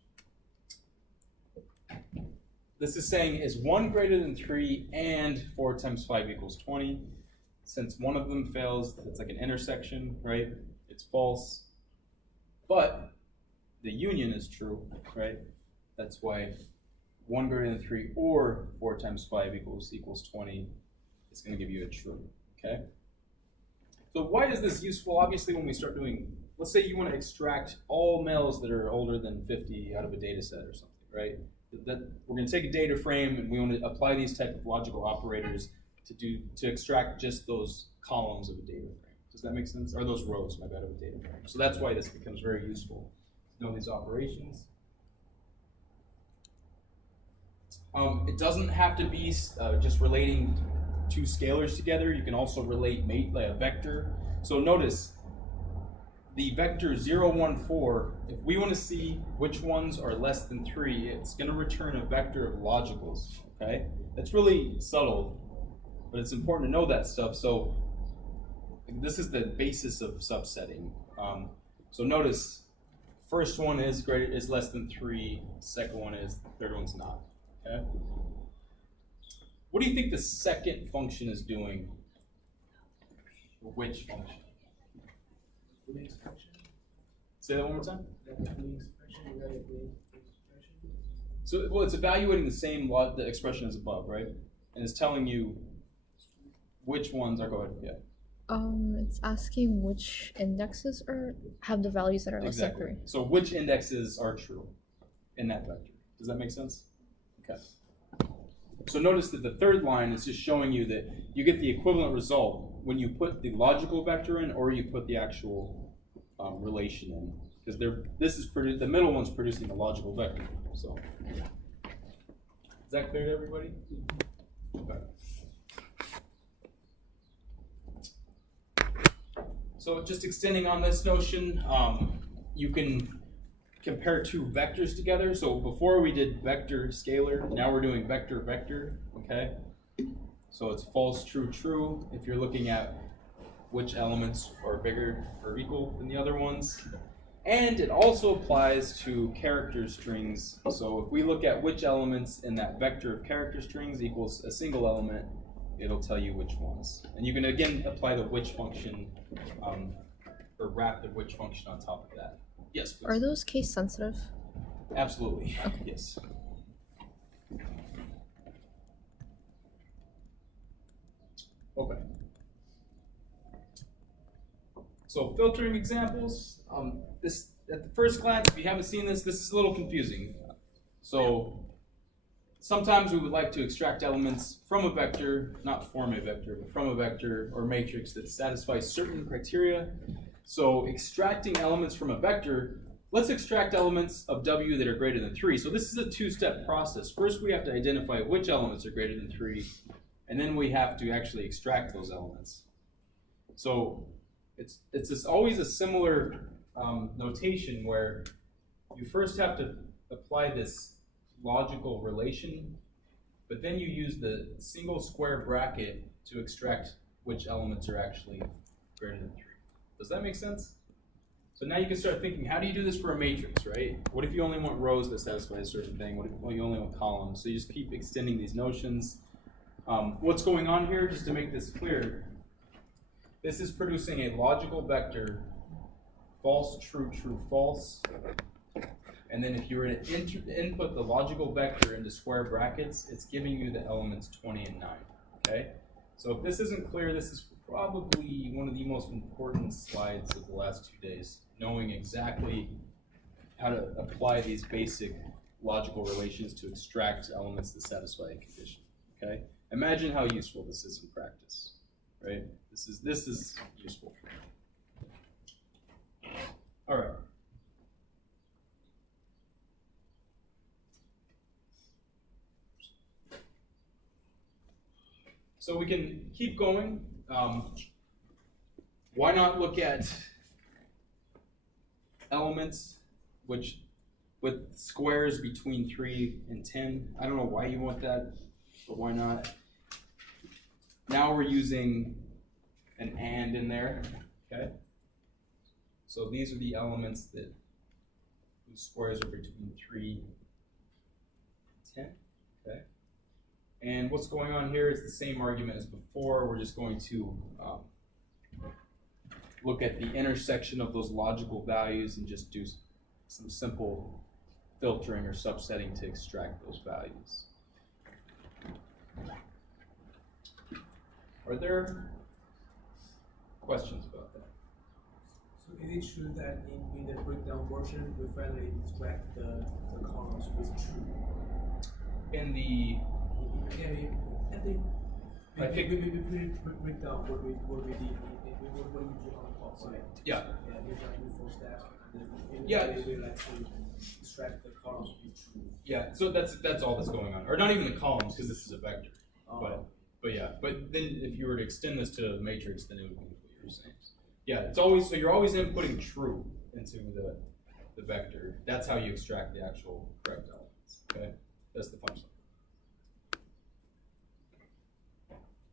This is saying, is 1 greater than 3 and 4 times 5 equals 20? Since one of them fails, it's like an intersection, right? It's false. But the union is true, right? That's why 1 greater than 3 or 4 times 5 equals 20 is going to give you a true, okay? So why is this useful? Obviously, when we start doing, let's say you want to extract all males that are older than 50 out of a data set or something, right? We're going to take a data frame and we want to apply these type of logical operators to extract just those columns of a data frame. Does that make sense? Or those rows, my bad, of a data frame. So that's why this becomes very useful to know these operations. It doesn't have to be just relating two scalars together. You can also relate a vector. So notice the vector 0, 1, 4, if we want to see which ones are less than 3, it's going to return a vector of logicals, okay? That's really subtle, but it's important to know that stuff. So this is the basis of subsetting. So notice, first one is less than 3, second one is, third one's not, okay? What do you think the second function is doing? Which function? Say that one more time. So, well, it's evaluating the same the expression as above, right? And it's telling you which ones are going. Yeah. It's asking which indexes have the values that are less than 3. So which indexes are true in that vector? Does that make sense? Okay. So notice that the third line is just showing you that you get the equivalent result when you put the logical vector in or you put the actual relation in, because the middle one's producing the logical vector. So is that clear to everybody? Okay. So just extending on this notion, you can compare two vectors together. So before we did vector, scalar, now we're doing vector, vector, okay? So it's false, true, true, if you're looking at which elements are bigger or equal than the other ones. And it also applies to character strings. So if we look at which elements in that vector of character strings equals a single element, it'll tell you which ones. And you can again apply the which function, or wrap the which function on top of that. Yes, please. Are those case sensitive? Absolutely, Okay. Yes. Okay. So filtering examples, this at the first glance, if you haven't seen this, this is a little confusing. So sometimes we would like to extract elements from a vector, not form a vector, but from a vector or matrix that satisfies certain criteria. So extracting elements from a vector, let's extract elements of W that are greater than 3. So this is a two-step process. First, we have to identify which elements are greater than 3, and then we have to actually extract those elements. So it's always a similar notation where you first have to apply this logical relation, but then you use the single square bracket to extract which elements are actually greater than 3. Does that make sense? So now you can start thinking, how do you do this for a matrix, right? What if you only want rows that satisfy a certain thing? What if you only want columns? So you just keep extending these notions. What's going on here, just to make this clear, this is producing a logical vector, false, true, true, false. And then if you were to input the logical vector into square brackets, it's giving you the elements 20 and 9, okay? So if this isn't clear, this is probably one of the most important slides of the last 2 days, knowing exactly how to apply these basic logical relations to extract elements that satisfy a condition, okay? Imagine how useful this is in practice, right? This is useful. All right. So we can keep going. Why not look at elements with squares between 3 and 10? I don't know why you want that, but why not? Now we're using an and in there, okay? So these are the elements whose squares are between 3 and 10, okay? And what's going on here is the same argument as before. We're just going to look at the intersection of those logical values and just do some simple filtering or subsetting to extract those values. Are there questions about that? So is it true that in the breakdown version, we finally extract the columns with true? In the I think we break down what we do on the top side. Yeah. Yeah, we try to do 4 steps. Yeah. We like to extract the columns with true. Yeah, so that's all that's going on. Or not even the columns, because this is a vector. But yeah, but then if you were to extend this to a matrix, then it would be what you were saying. Yeah, it's always, so you're always inputting true into the vector. That's how you extract the actual correct elements, okay? That's the punchline.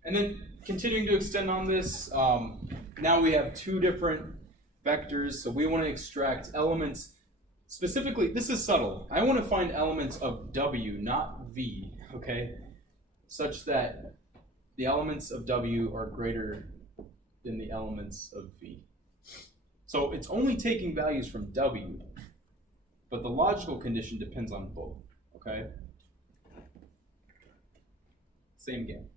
And then continuing to extend on this, now we have 2 different vectors, so we want to extract elements. Specifically, this is subtle. I want to find elements of W, not V, okay? Such that the elements of W are greater than the elements of V. So it's only taking values from W, but the logical condition depends on both, okay? Same game.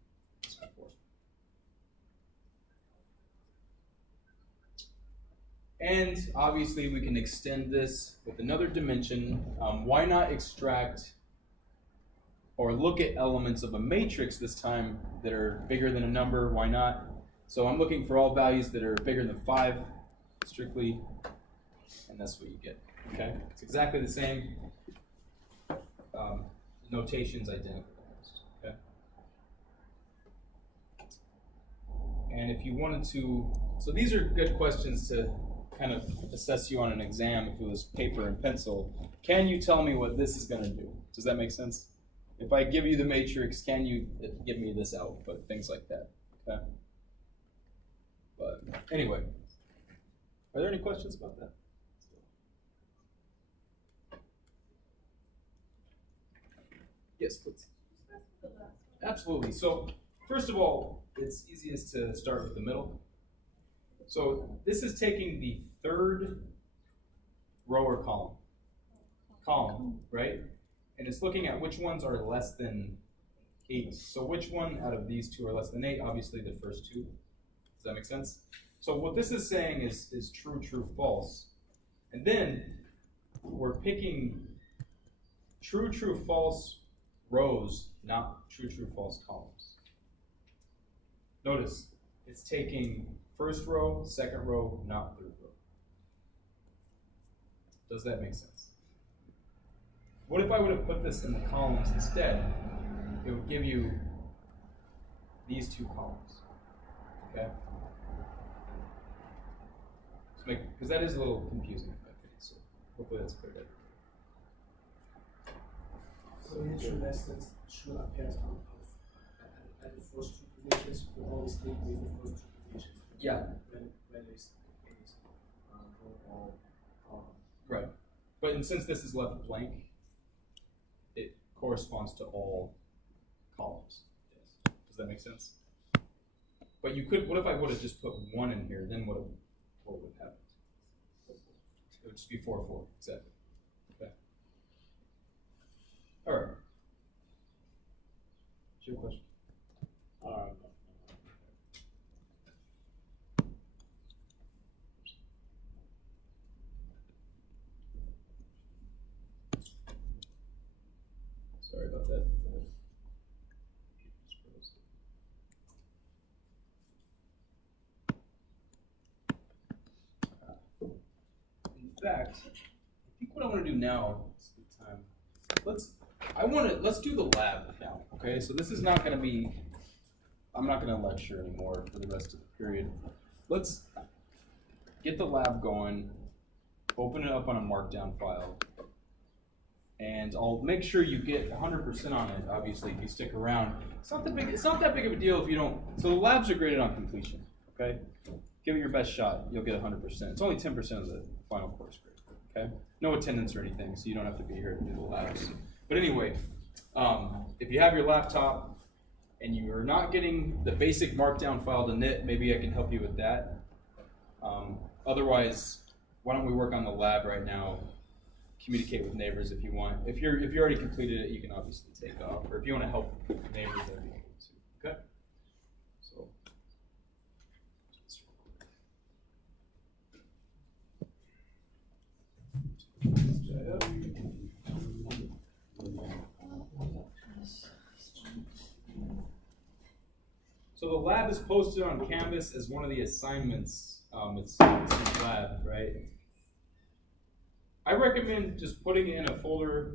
And obviously we can extend this with another dimension. Why not extract or look at elements of a matrix this time that are bigger than a number? Why not? So I'm looking for all values that are bigger than 5, strictly, and that's what you get, okay? It's exactly the same. Notation's identical, okay? And if you wanted to, so these are good questions to kind of assess you on an exam if it was paper and pencil. Can you tell me what this is going to do? Does that make sense? If I give you the matrix, can you give me this output? Things like that, okay? But anyway, are there any questions about that? Yes, please. Absolutely. So first of all, it's easiest to start with the middle. So this is taking the 3rd row or column, right? And it's looking at which ones are less than 8. So which one out of these 2 are less than 8? Obviously the first 2. Does that make sense? So what this is saying is true, true, false. And then we're picking true, true, false rows, not true, true, false columns. Notice, it's taking first row, second row, not third row. Does that make sense? What if I would have put this in the columns instead? It would give you these two columns, okay? Because that is a little confusing, I think, so hopefully that's clear. So it should lessons should appear at the first two positions. We always click with the first two positions. Yeah. When it's all Right. But since this is left blank, it corresponds to all columns. Yes. Does that make sense? But you could, what if I would have just put 1 in here, then what would have happened? It would just be 4, 4, exactly. Okay. All right. What's your question? Sorry about that. In fact, I think what I want to do now is a good time. Let's do the lab now. Okay, so this is not going to be. I'm not going to lecture anymore for the rest of the period. Let's get the lab going. Open it up on a markdown file. And I'll make sure you get 100% on it, obviously, if you stick around. It's not that big of a deal if you don't. So the labs are graded on completion, okay? Give it your best shot, you'll get 100%. It's only 10% of the final course grade, okay? No attendance or anything, so you don't have to be here to do the labs. But anyway, if you have your laptop and you are not getting the basic markdown file to knit, maybe I can help you with that. Otherwise, why don't we work on the lab right now? Communicate with neighbors if you want. If you already completed it, you can obviously take off. Or if you want to help neighbors, that'd be able to. Okay. So. So the lab is posted on Canvas as one of the assignments. It's lab, right? I recommend just putting it in a folder